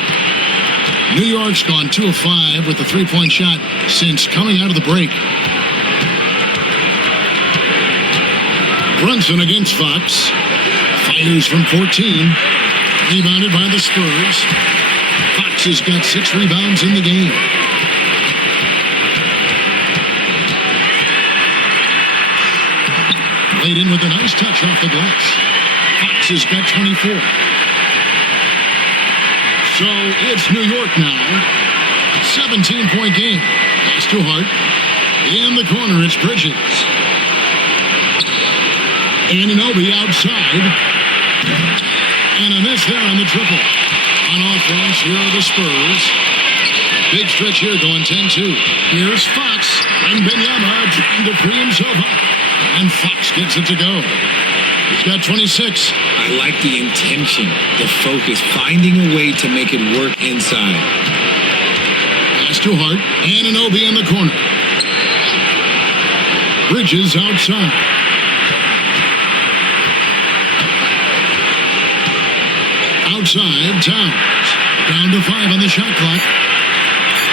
New York's gone 2 of 5 with the three-point shot since coming out of the break. Brunson against Fox. Fires from 14. Rebounded by the Spurs. Fox has got 6 rebounds in the game. Laid in with a nice touch off the glass. Fox has got 24. So it's New York now. 17-point game. Pass to Hart. In the corner, it's Bridges. Anunoby outside. And a miss there on the triple. On offense, here are the Spurs. Big stretch here going 10-2. Here's Fox. Wembanyama trying to free himself up. And Fox gets it to go. He's got 26. I like the intention, the focus, finding a way to make it work inside. Pass to Hart. Anunoby in the corner. Bridges outside. Outside, Towns. Down to 5 on the shot clock.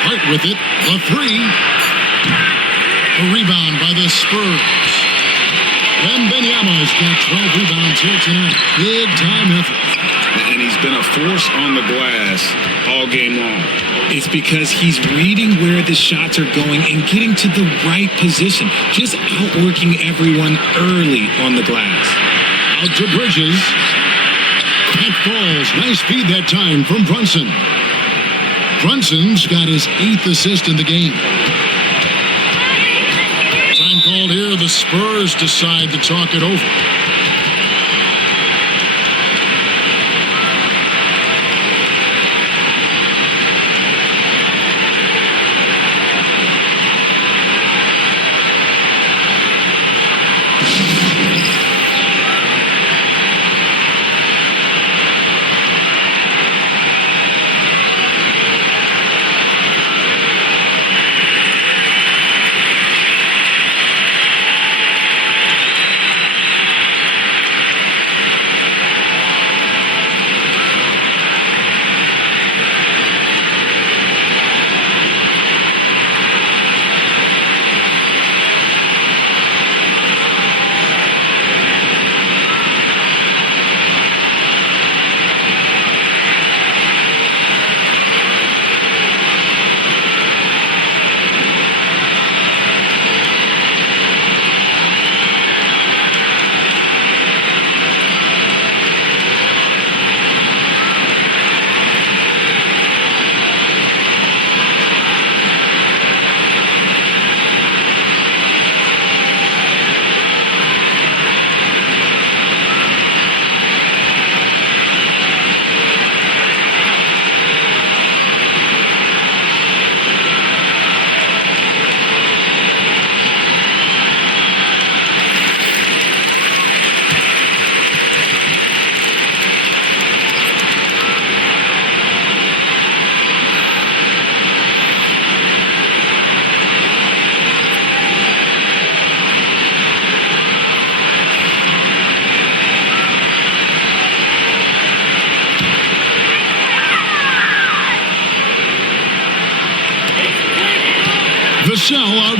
Hart with it. The 3. A rebound by the Spurs. Wembanyama's got 12 rebounds here tonight. Big time effort. And he's been a force on the glass all game long. It's because he's reading where the shots are going and getting to the right position. Just outworking everyone early on the glass. Out to Bridges. That falls. Nice feed that time from Brunson. Brunson's got his 8th assist in the game. Time called here. The Spurs decide to talk it over.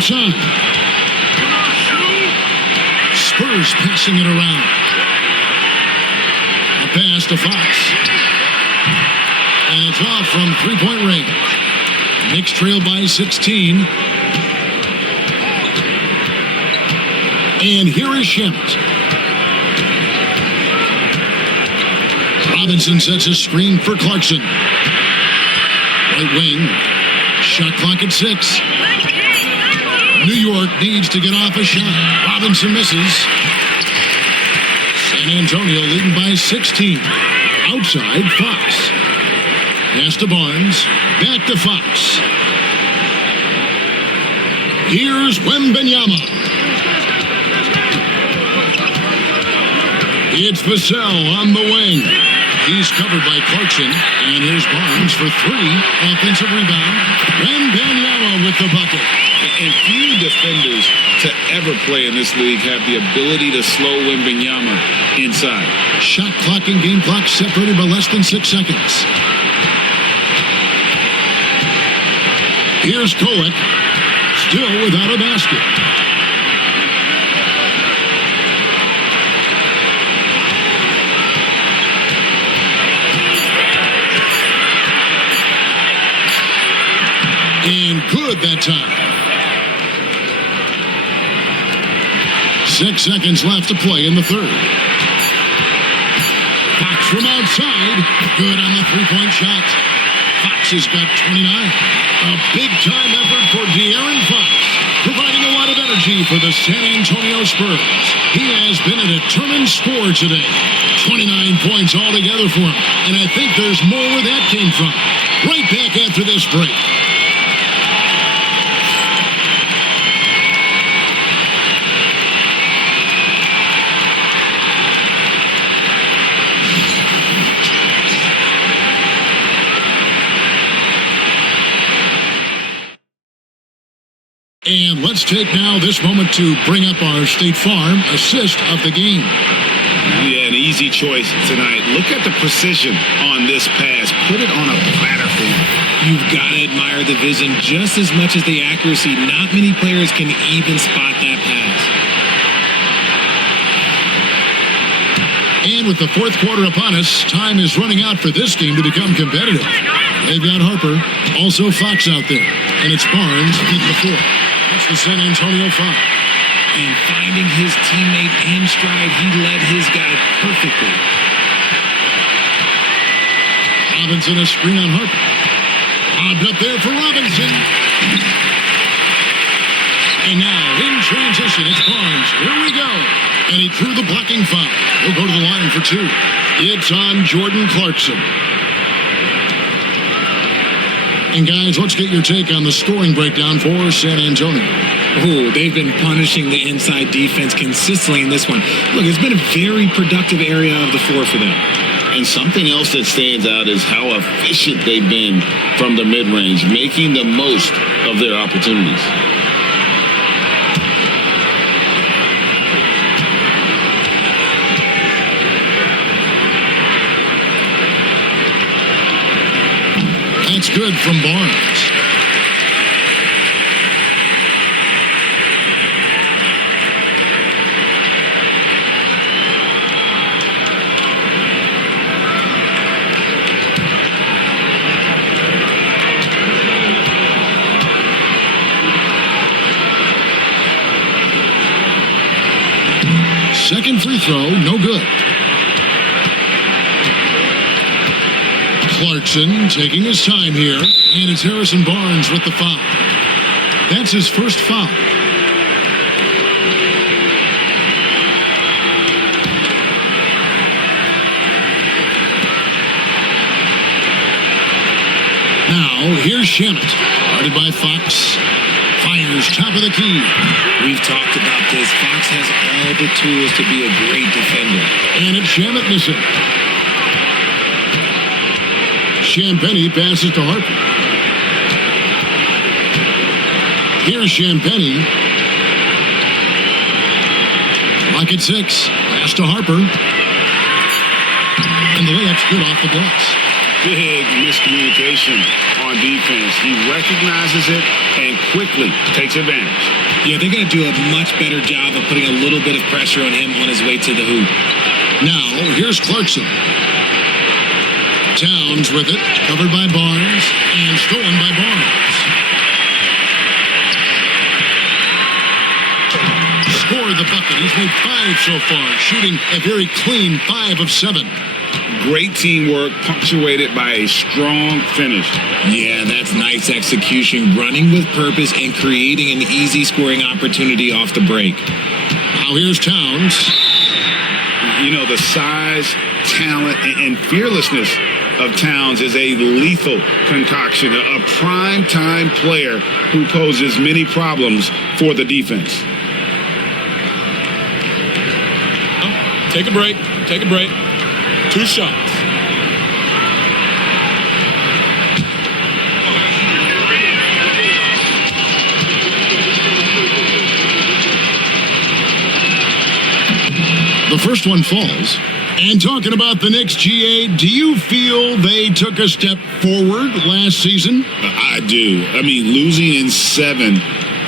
side. Spurs passing it around. A pass to Fox. And it's off from three-point range. Knicks trail by 16. And here is Shamet. Robinson sets a screen for Clarkson. Right wing. Shot clock at 6. New York needs to get off a shot. Robinson misses. San Antonio leading by 16. Outside, Fox. Pass to Barnes. Back to Fox. Here's Wembanyama. It's Vassell on the wing. He's covered by Clarkson. And here's Barnes for 3. Offensive rebound. Wembanyama with the bucket. And few defenders to ever play in this league have the ability to slow Wembanyama inside. Shot clock and game clock separated by less than 6 seconds. Here's Kolek, still without a basket. And good that time. 6 seconds left to play in the third. Fox from outside. Good on the three-point shot. Fox has got 29. A big-time effort for De'Aaron Fox, providing a lot of energy for the San Antonio Spurs. He has been a determined scorer today. 29 points altogether for him. And I think there's more where that came from. Right back after this break. And let's take now this moment to bring up our State Farm assist of the game. Yeah, an easy choice tonight. Look at the precision on this pass. Put it on a platter for him. You've got to admire the vision just as much as the accuracy. Not many players can even spot that pass. And with the fourth quarter upon us, time is running out for this game to become competitive. They've got Harper, also Fox out there. And it's Barnes in the fourth. That's the San Antonio foul. And finding his teammate in stride, he led his guy perfectly. Robinson a screen on Harper. Bobbed up there for Robinson. And now in transition, it's Barnes. Here we go. And he threw the blocking foul. He'll go to the line for 2. It's on Jordan Clarkson. And guys, let's get your take on the scoring breakdown for San Antonio. Oh, they've been punishing the inside defense consistently in this one. Look, it's been a very productive area of the floor for them. And something else that stands out is how efficient they've been from the mid-range, making the most of their opportunities. That's good from Barnes. Second free throw, no good. Clarkson taking his time here, and it's Harrison Barnes with the foul. That's his first foul. Now, here's Shamet, guarded by Fox. Fires top of the key. We've talked about this. Fox has all the tools to be a great defender. And it's Shamet missing. Champagnie passes to Harper. Here's Champagnie. Clock at 6. Pass to Harper. And the layup's good off the glass. big miscommunication on defense. He recognizes it and quickly takes advantage. Yeah, they're going to do a much better job of putting a little bit of pressure on him on his way to the hoop. Now, here's Clarkson. Towns with it, covered by Barnes, and stolen by Barnes. Scored the bucket. He's made 5 so far, shooting a very clean 5 of 7. Great teamwork, punctuated by a strong finish. Yeah, that's nice execution, running with purpose and creating an easy scoring opportunity off the break. Now here's Towns. You know, the size, talent, and fearlessness of Towns is a lethal concoction, a prime-time player who poses many problems for the defense. Take a break. Take a break. 2 shots. The first one falls. And talking about the Knicks, GA, do you feel they took a step forward last season? I do. I mean, losing in 7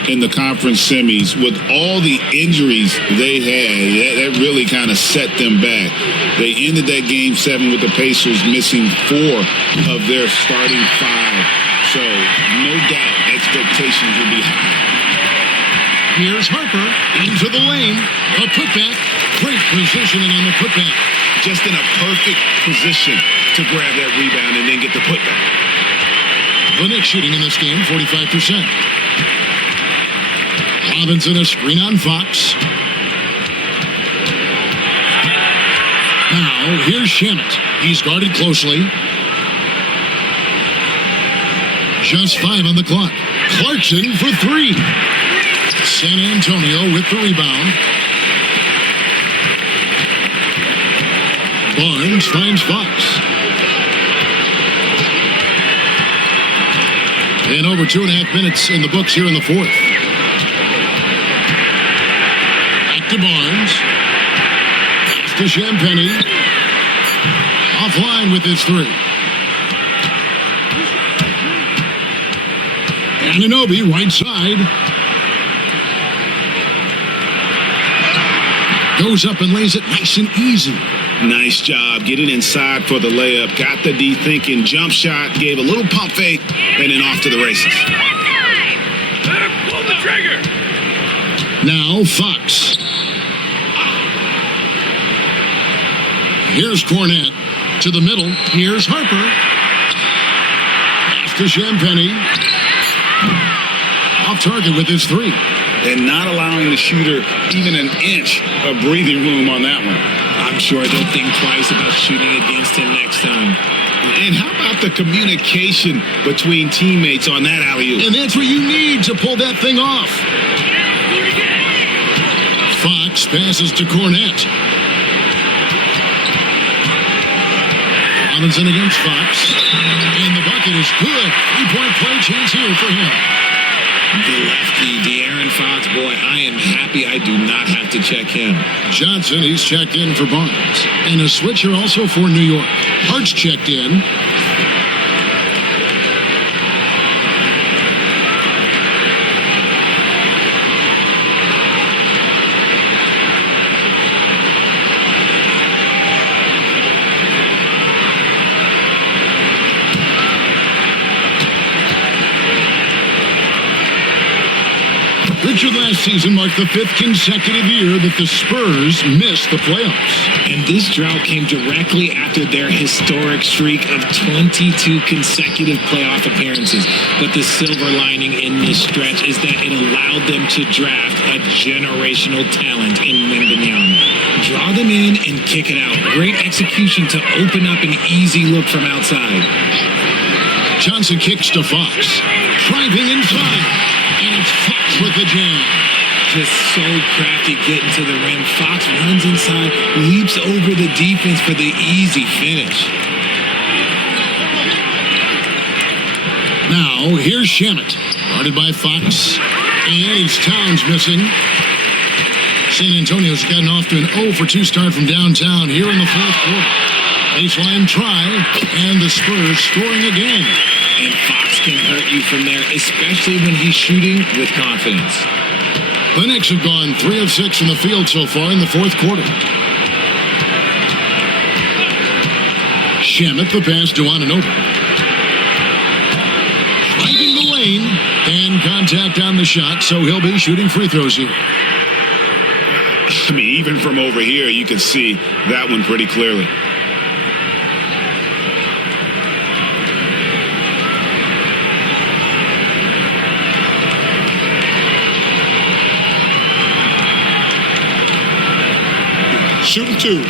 in the conference semis with all the injuries they had, that really kind of set them back. They ended that game 7 with the Pacers missing 4 of their starting 5. So, no doubt, expectations will be high. Here's Harper into the lane. A putback. Great positioning on the putback. Just in a perfect position to grab that rebound and then get the putback. The Knicks shooting in this game, 45%. Robinson a screen on Fox. Now, here's Shamet. He's guarded closely. Just 5 on the clock. Clarkson for 3. San Antonio with the rebound. Barnes finds Fox. And over 2.5 minutes in the books here in the 4th. Back to Barnes. Pass to Champagnie. Offline with his 3. Anunoby, right side. Goes up and lays it nice and easy. Nice job getting inside for the layup. Got the D thinking. Jump shot. Gave a little pump fake. And then off to the races. Let him pull the trigger. Now Fox. Here's Cornette to the middle. Here's Harper. Pass to Champagnie. Off target with his 3. And not allowing the shooter even an inch of breathing room on that one. I'm sure they'll think twice about shooting against him next time. And how about the communication between teammates on that alley-oop? And that's what you need to pull that thing off. Fox passes to Cornette. Robinson against Fox. And the bucket is good. 3-point play chance here for him. The lefty, De'Aaron Fox, boy, I am happy I do not have to check him. Johnson, he's checked in for Barnes. And a switcher also for New York. Hart's checked in. Richard, last season marked the 5th consecutive year that the Spurs missed the playoffs. And this drought came directly after their historic streak of 22 consecutive playoff appearances. But the silver lining in this stretch is that it allowed them to draft a generational talent in Wembanyama. Draw them in and kick it out. Great execution to open up an easy look from outside. Johnson kicks to Fox. Driving inside. And it's Fox with the jam. Just so crafty getting to the rim. Fox runs inside, leaps over the defense for the easy finish. Now, here's Shamet. Guarded by Fox. And it's Towns missing. San Antonio's gotten off to an 0 for 2 start from downtown here in the 4th quarter. Baseline try, and the Spurs scoring again. And Fox can hurt you from there, especially when he's shooting with confidence. The Knicks have gone 3 of 6 from the field so far in the fourth quarter. Shamet, the pass to Anunoby. Driving the lane, and contact on the shot, so he'll be shooting free throws here. I mean, even from over here, you can see that one pretty clearly. Shooting 2.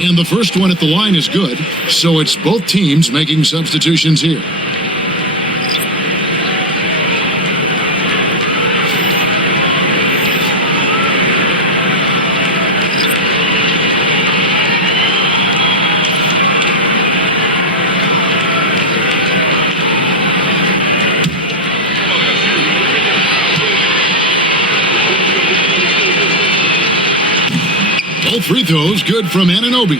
And the first one at the line is good, so it's both teams making substitutions here. Both free throws good from Anunoby.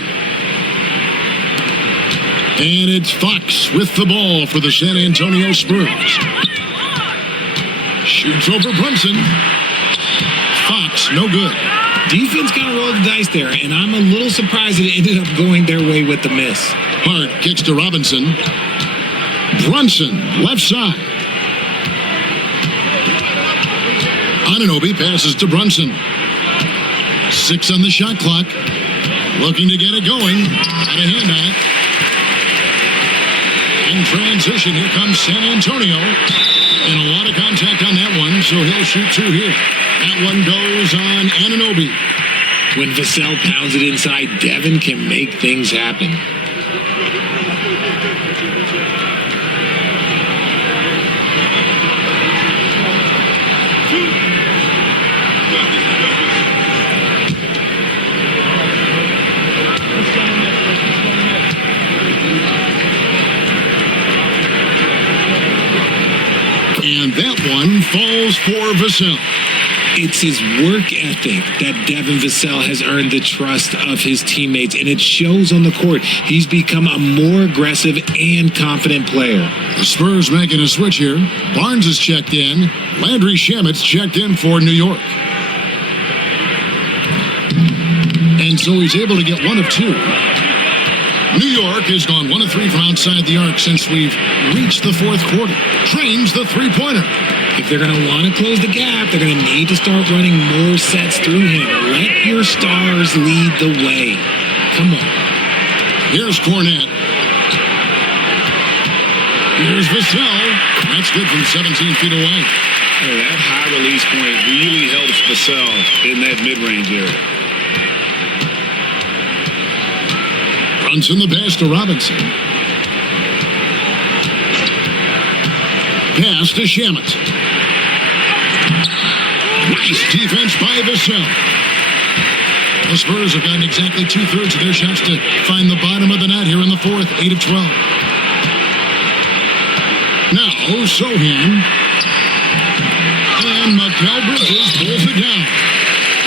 And it's Fox with the ball for the San Antonio Spurs. Shoots over Brunson. Fox, no good. Defense kind of rolled the dice there, and I'm a little surprised that it ended up going their way with the miss. Hart kicks to Robinson. Brunson, left side. Anunoby passes to Brunson. 6 on the shot clock. Looking to get it going. Got a hand on it. In transition, here comes San Antonio. And a lot of contact on that one, so he'll shoot 2 here. That one goes on Anunoby. When Vassell pounds it inside, Devin can make things happen. And that one falls for Vassell. It's his work ethic that Devin Vassell has earned the trust of his teammates, and it shows on the court. He's become a more aggressive and confident player. The Spurs making a switch here. Barnes is checked in. Landry Shamet's checked in for New York. And so he's able to get 1 of 2. New York has gone 1 of 3 from outside the arc since we've reached the fourth quarter. Trains the three-pointer. If they're going to want to close the gap, they're going to need to start running more sets through him. Let your stars lead the way. Come on. Here's Cornette. Here's Vassell. That's good from 17 feet away. Yeah, that high release point really helps Vassell in that mid-range area. Brunson the pass to Robinson. Pass to Shamet. Nice defense by Vassell. The Spurs have gotten exactly 2/3 of their shots to find the bottom of the net here in the fourth, 8 of 12. Now, Sohan. And Mikal Bridges pulls it down.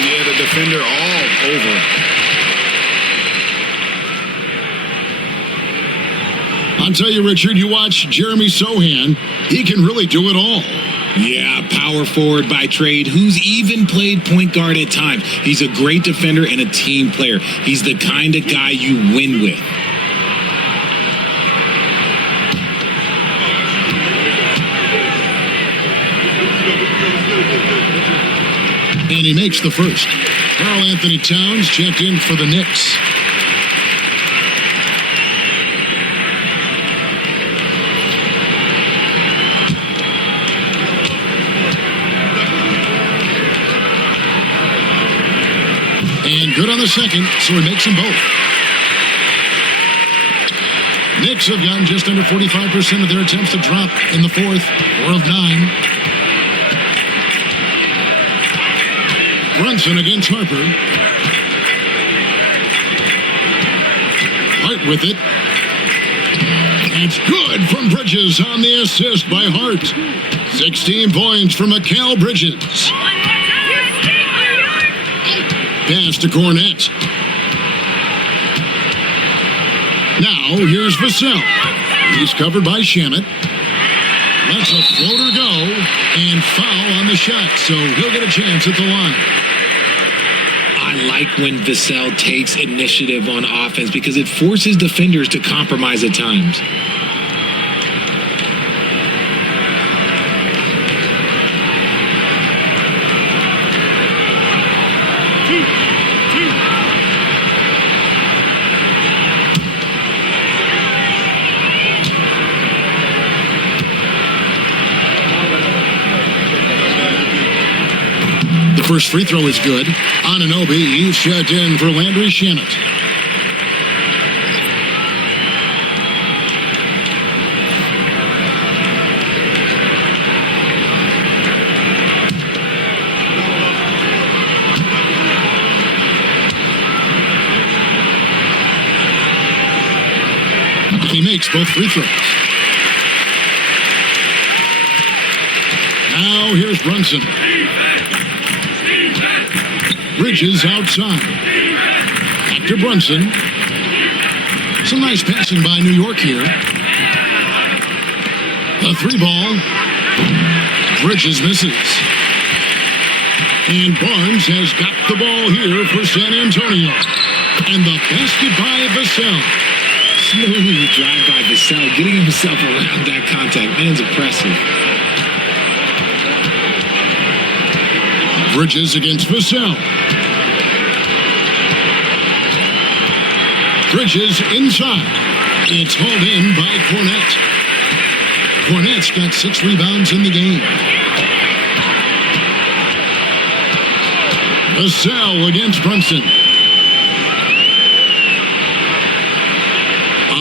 Yeah, the defender all over it. I'll tell you, Richard, you watch Jeremy Sohan, he can really do it all. Yeah, power forward by trade, who's even played point guard at times. He's a great defender and a team player. He's the kind of guy you win with. And he makes the first. Karl Anthony Towns checked in for the Knicks. And good on the second, so he makes them both. Knicks have gotten just under 45% of their attempts to drop in the fourth, 4 of 9. Brunson against Harper. Hart with it. It's good from Bridges on the assist by Hart. 16 points from Mikal Bridges. Pass to Cornette. Now, here's Vassell. He's covered by Shamet. Lets a floater go, and foul on the shot, so he'll get a chance at the line. I like when Vassell takes initiative on offense because it forces defenders to compromise at times. The first free throw is good. Anunoby, he's shut in for Landry Shamet. He makes both free throws. Now here's Brunson. Bridges outside. Back to Brunson. Some nice passing by New York here. The three ball. Bridges misses. And Barnes has got the ball here for San Antonio. And the basket by Vassell. Smooth drive by Vassell, getting himself around that contact. Man's impressive. Bridges against Vassell. Bridges inside. It's hauled in by Cornette. Cornette's got 6 rebounds in the game. Vassell against Brunson.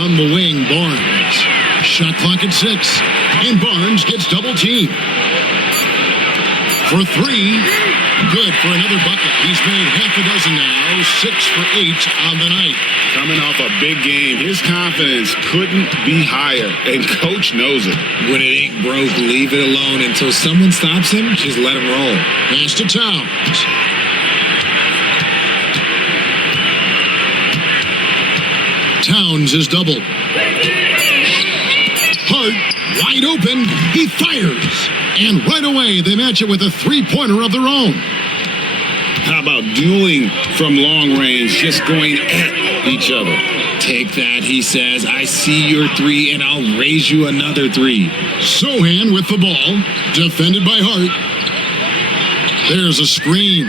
On the wing, Barnes. Shot clock at 6. And Barnes gets double teamed. For 3. Good for another bucket. He's made half a dozen now. 6 for 8 on the night. Coming off a big game, his confidence couldn't be higher, and coach knows it. When it ain't broke, leave it alone until someone stops him. Just let him roll. Pass to Towns. Towns is doubled. Hart wide open. He fires. And right away, they match it with a three-pointer of their own. How about dueling from long range, just going at each other? Take that, he says. I see your 3, and I'll raise you another 3. Sohan with the ball. Defended by Hart. There's a screen.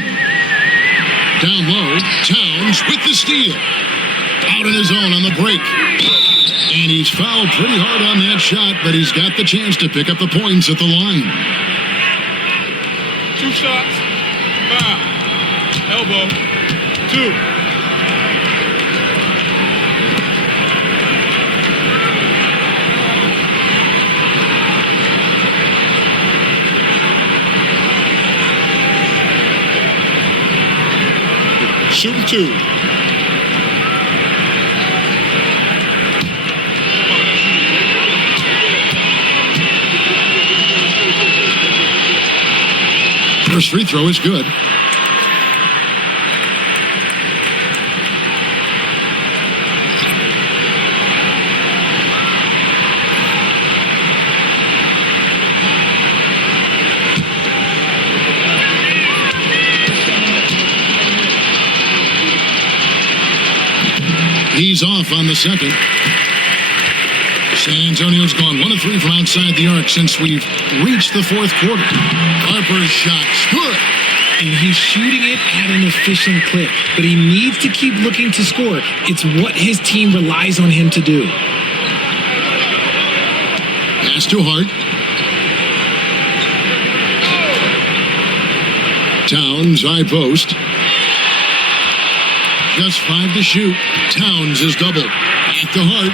Down low, Towns with the steal. Out on his own on the break. And he's fouled pretty hard on that shot, but he's got the chance to pick up the points at the line. 2 shots. Foul. Elbow. 2. Shooting 2. First free throw is good. He's off on the second. San Antonio's gone 1 of 3 from outside the arc since we've reached the fourth quarter. Harper's shot's good. And he's shooting it at an efficient clip, but he needs to keep looking to score. It's what his team relies on him to do. Pass to Hart. Towns, high post. Just 5 to shoot. Towns is doubled. Back to Hart.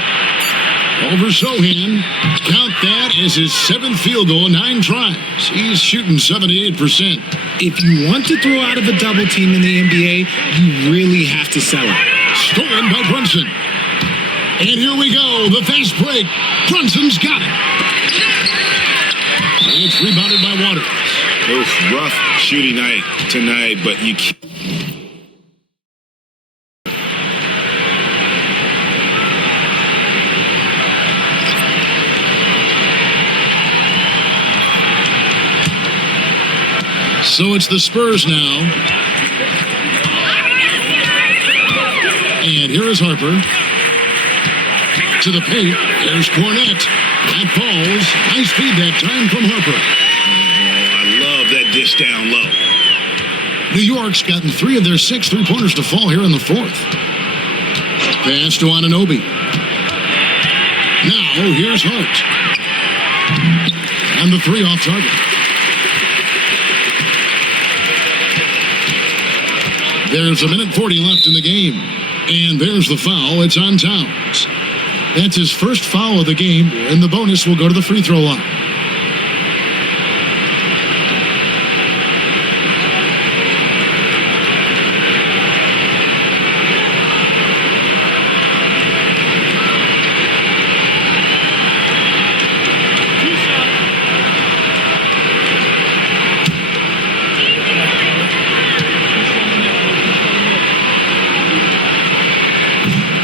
Over Sohan. Count that as his 7th field goal, 9 tries. He's shooting 78%. If you want to throw out of a double team in the NBA, you really have to sell it. Stolen by Brunson. And here we go. The fast break. Brunson's got it. It's rebounded by Waters. Oof, rough shooting night tonight, but you can't. So it's the Spurs now. And here is Harper. To the paint. There's Cornette. That falls. Nice feed that time from Harper. Oh, I love that dish down low. New York's gotten 3 of their 6 three-pointers to fall here in the 4th. Pass to Anunoby. Now here's Hart. And the 3 off target. There's 1:40 left in the game. And there's the foul. It's on Towns. That's his first foul of the game, and the bonus will go to the free throw line.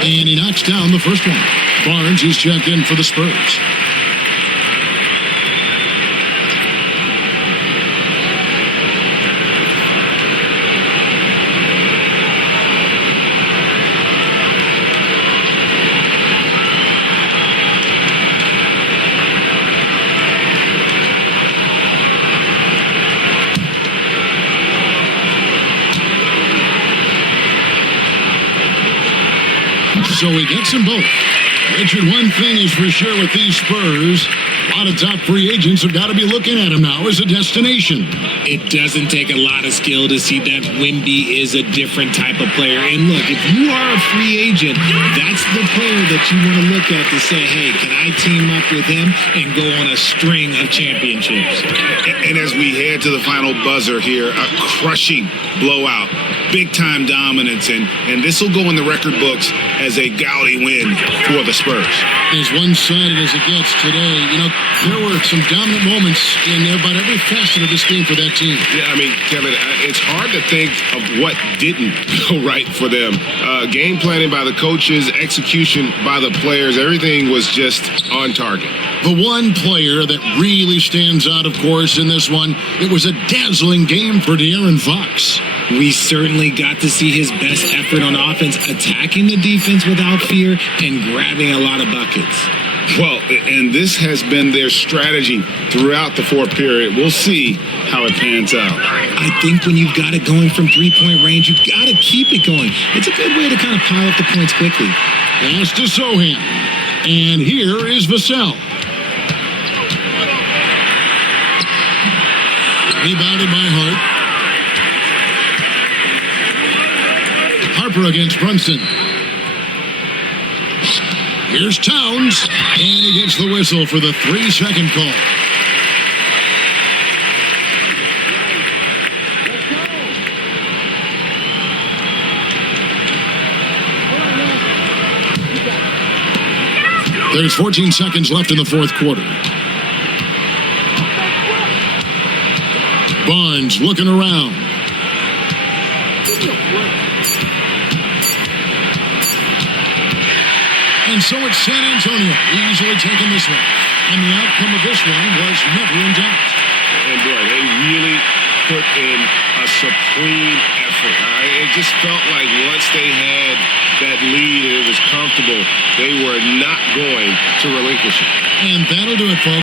And he knocks down the first one. Barnes, he's checked in for the Spurs. So he gets them both. Richard, one thing is for sure with these Spurs, a lot of top free agents have got to be looking at him now as a destination. It doesn't take a lot of skill to see that Wemby is a different type of player. And look, if you are a free agent, that's the player that you want to look at to say, hey, can I team up with him and go on a string of championships? And as we head to the final buzzer here, a crushing blowout, big-time dominance, and this will go in the record books as a gaudy win for the Spurs. As one-sided as it gets today, you know, there were some dominant moments in about every facet of this game for that team. Yeah, I mean, Kevin, it's hard to think of what didn't go right for them. Game planning by the coaches, execution by the players, everything was just on target. The one player that really stands out, of course, in this one, it was a dazzling game for De'Aaron Fox. We certainly got to see his best effort on offense, attacking the defense without fear and grabbing a lot of buckets. Well, and this has been their strategy throughout the fourth period. We'll see how it pans out. I think when you've got it going from three-point range, you've got to keep it going. It's a good way to kind of pile up the points quickly. Pass to Sohan. And here is Vassell. Rebounded by Hart. Harper against Brunson. Here's Towns, and he gets the whistle for the 3-second call. There's 14 seconds left in the fourth quarter. Barnes looking around. And so it's San Antonio easily taking this one. And the outcome of this one was never in doubt. And boy, they really put in a supreme effort. It just felt like once they had that lead and it was comfortable, they were not going to relinquish it. And that'll do it, folks.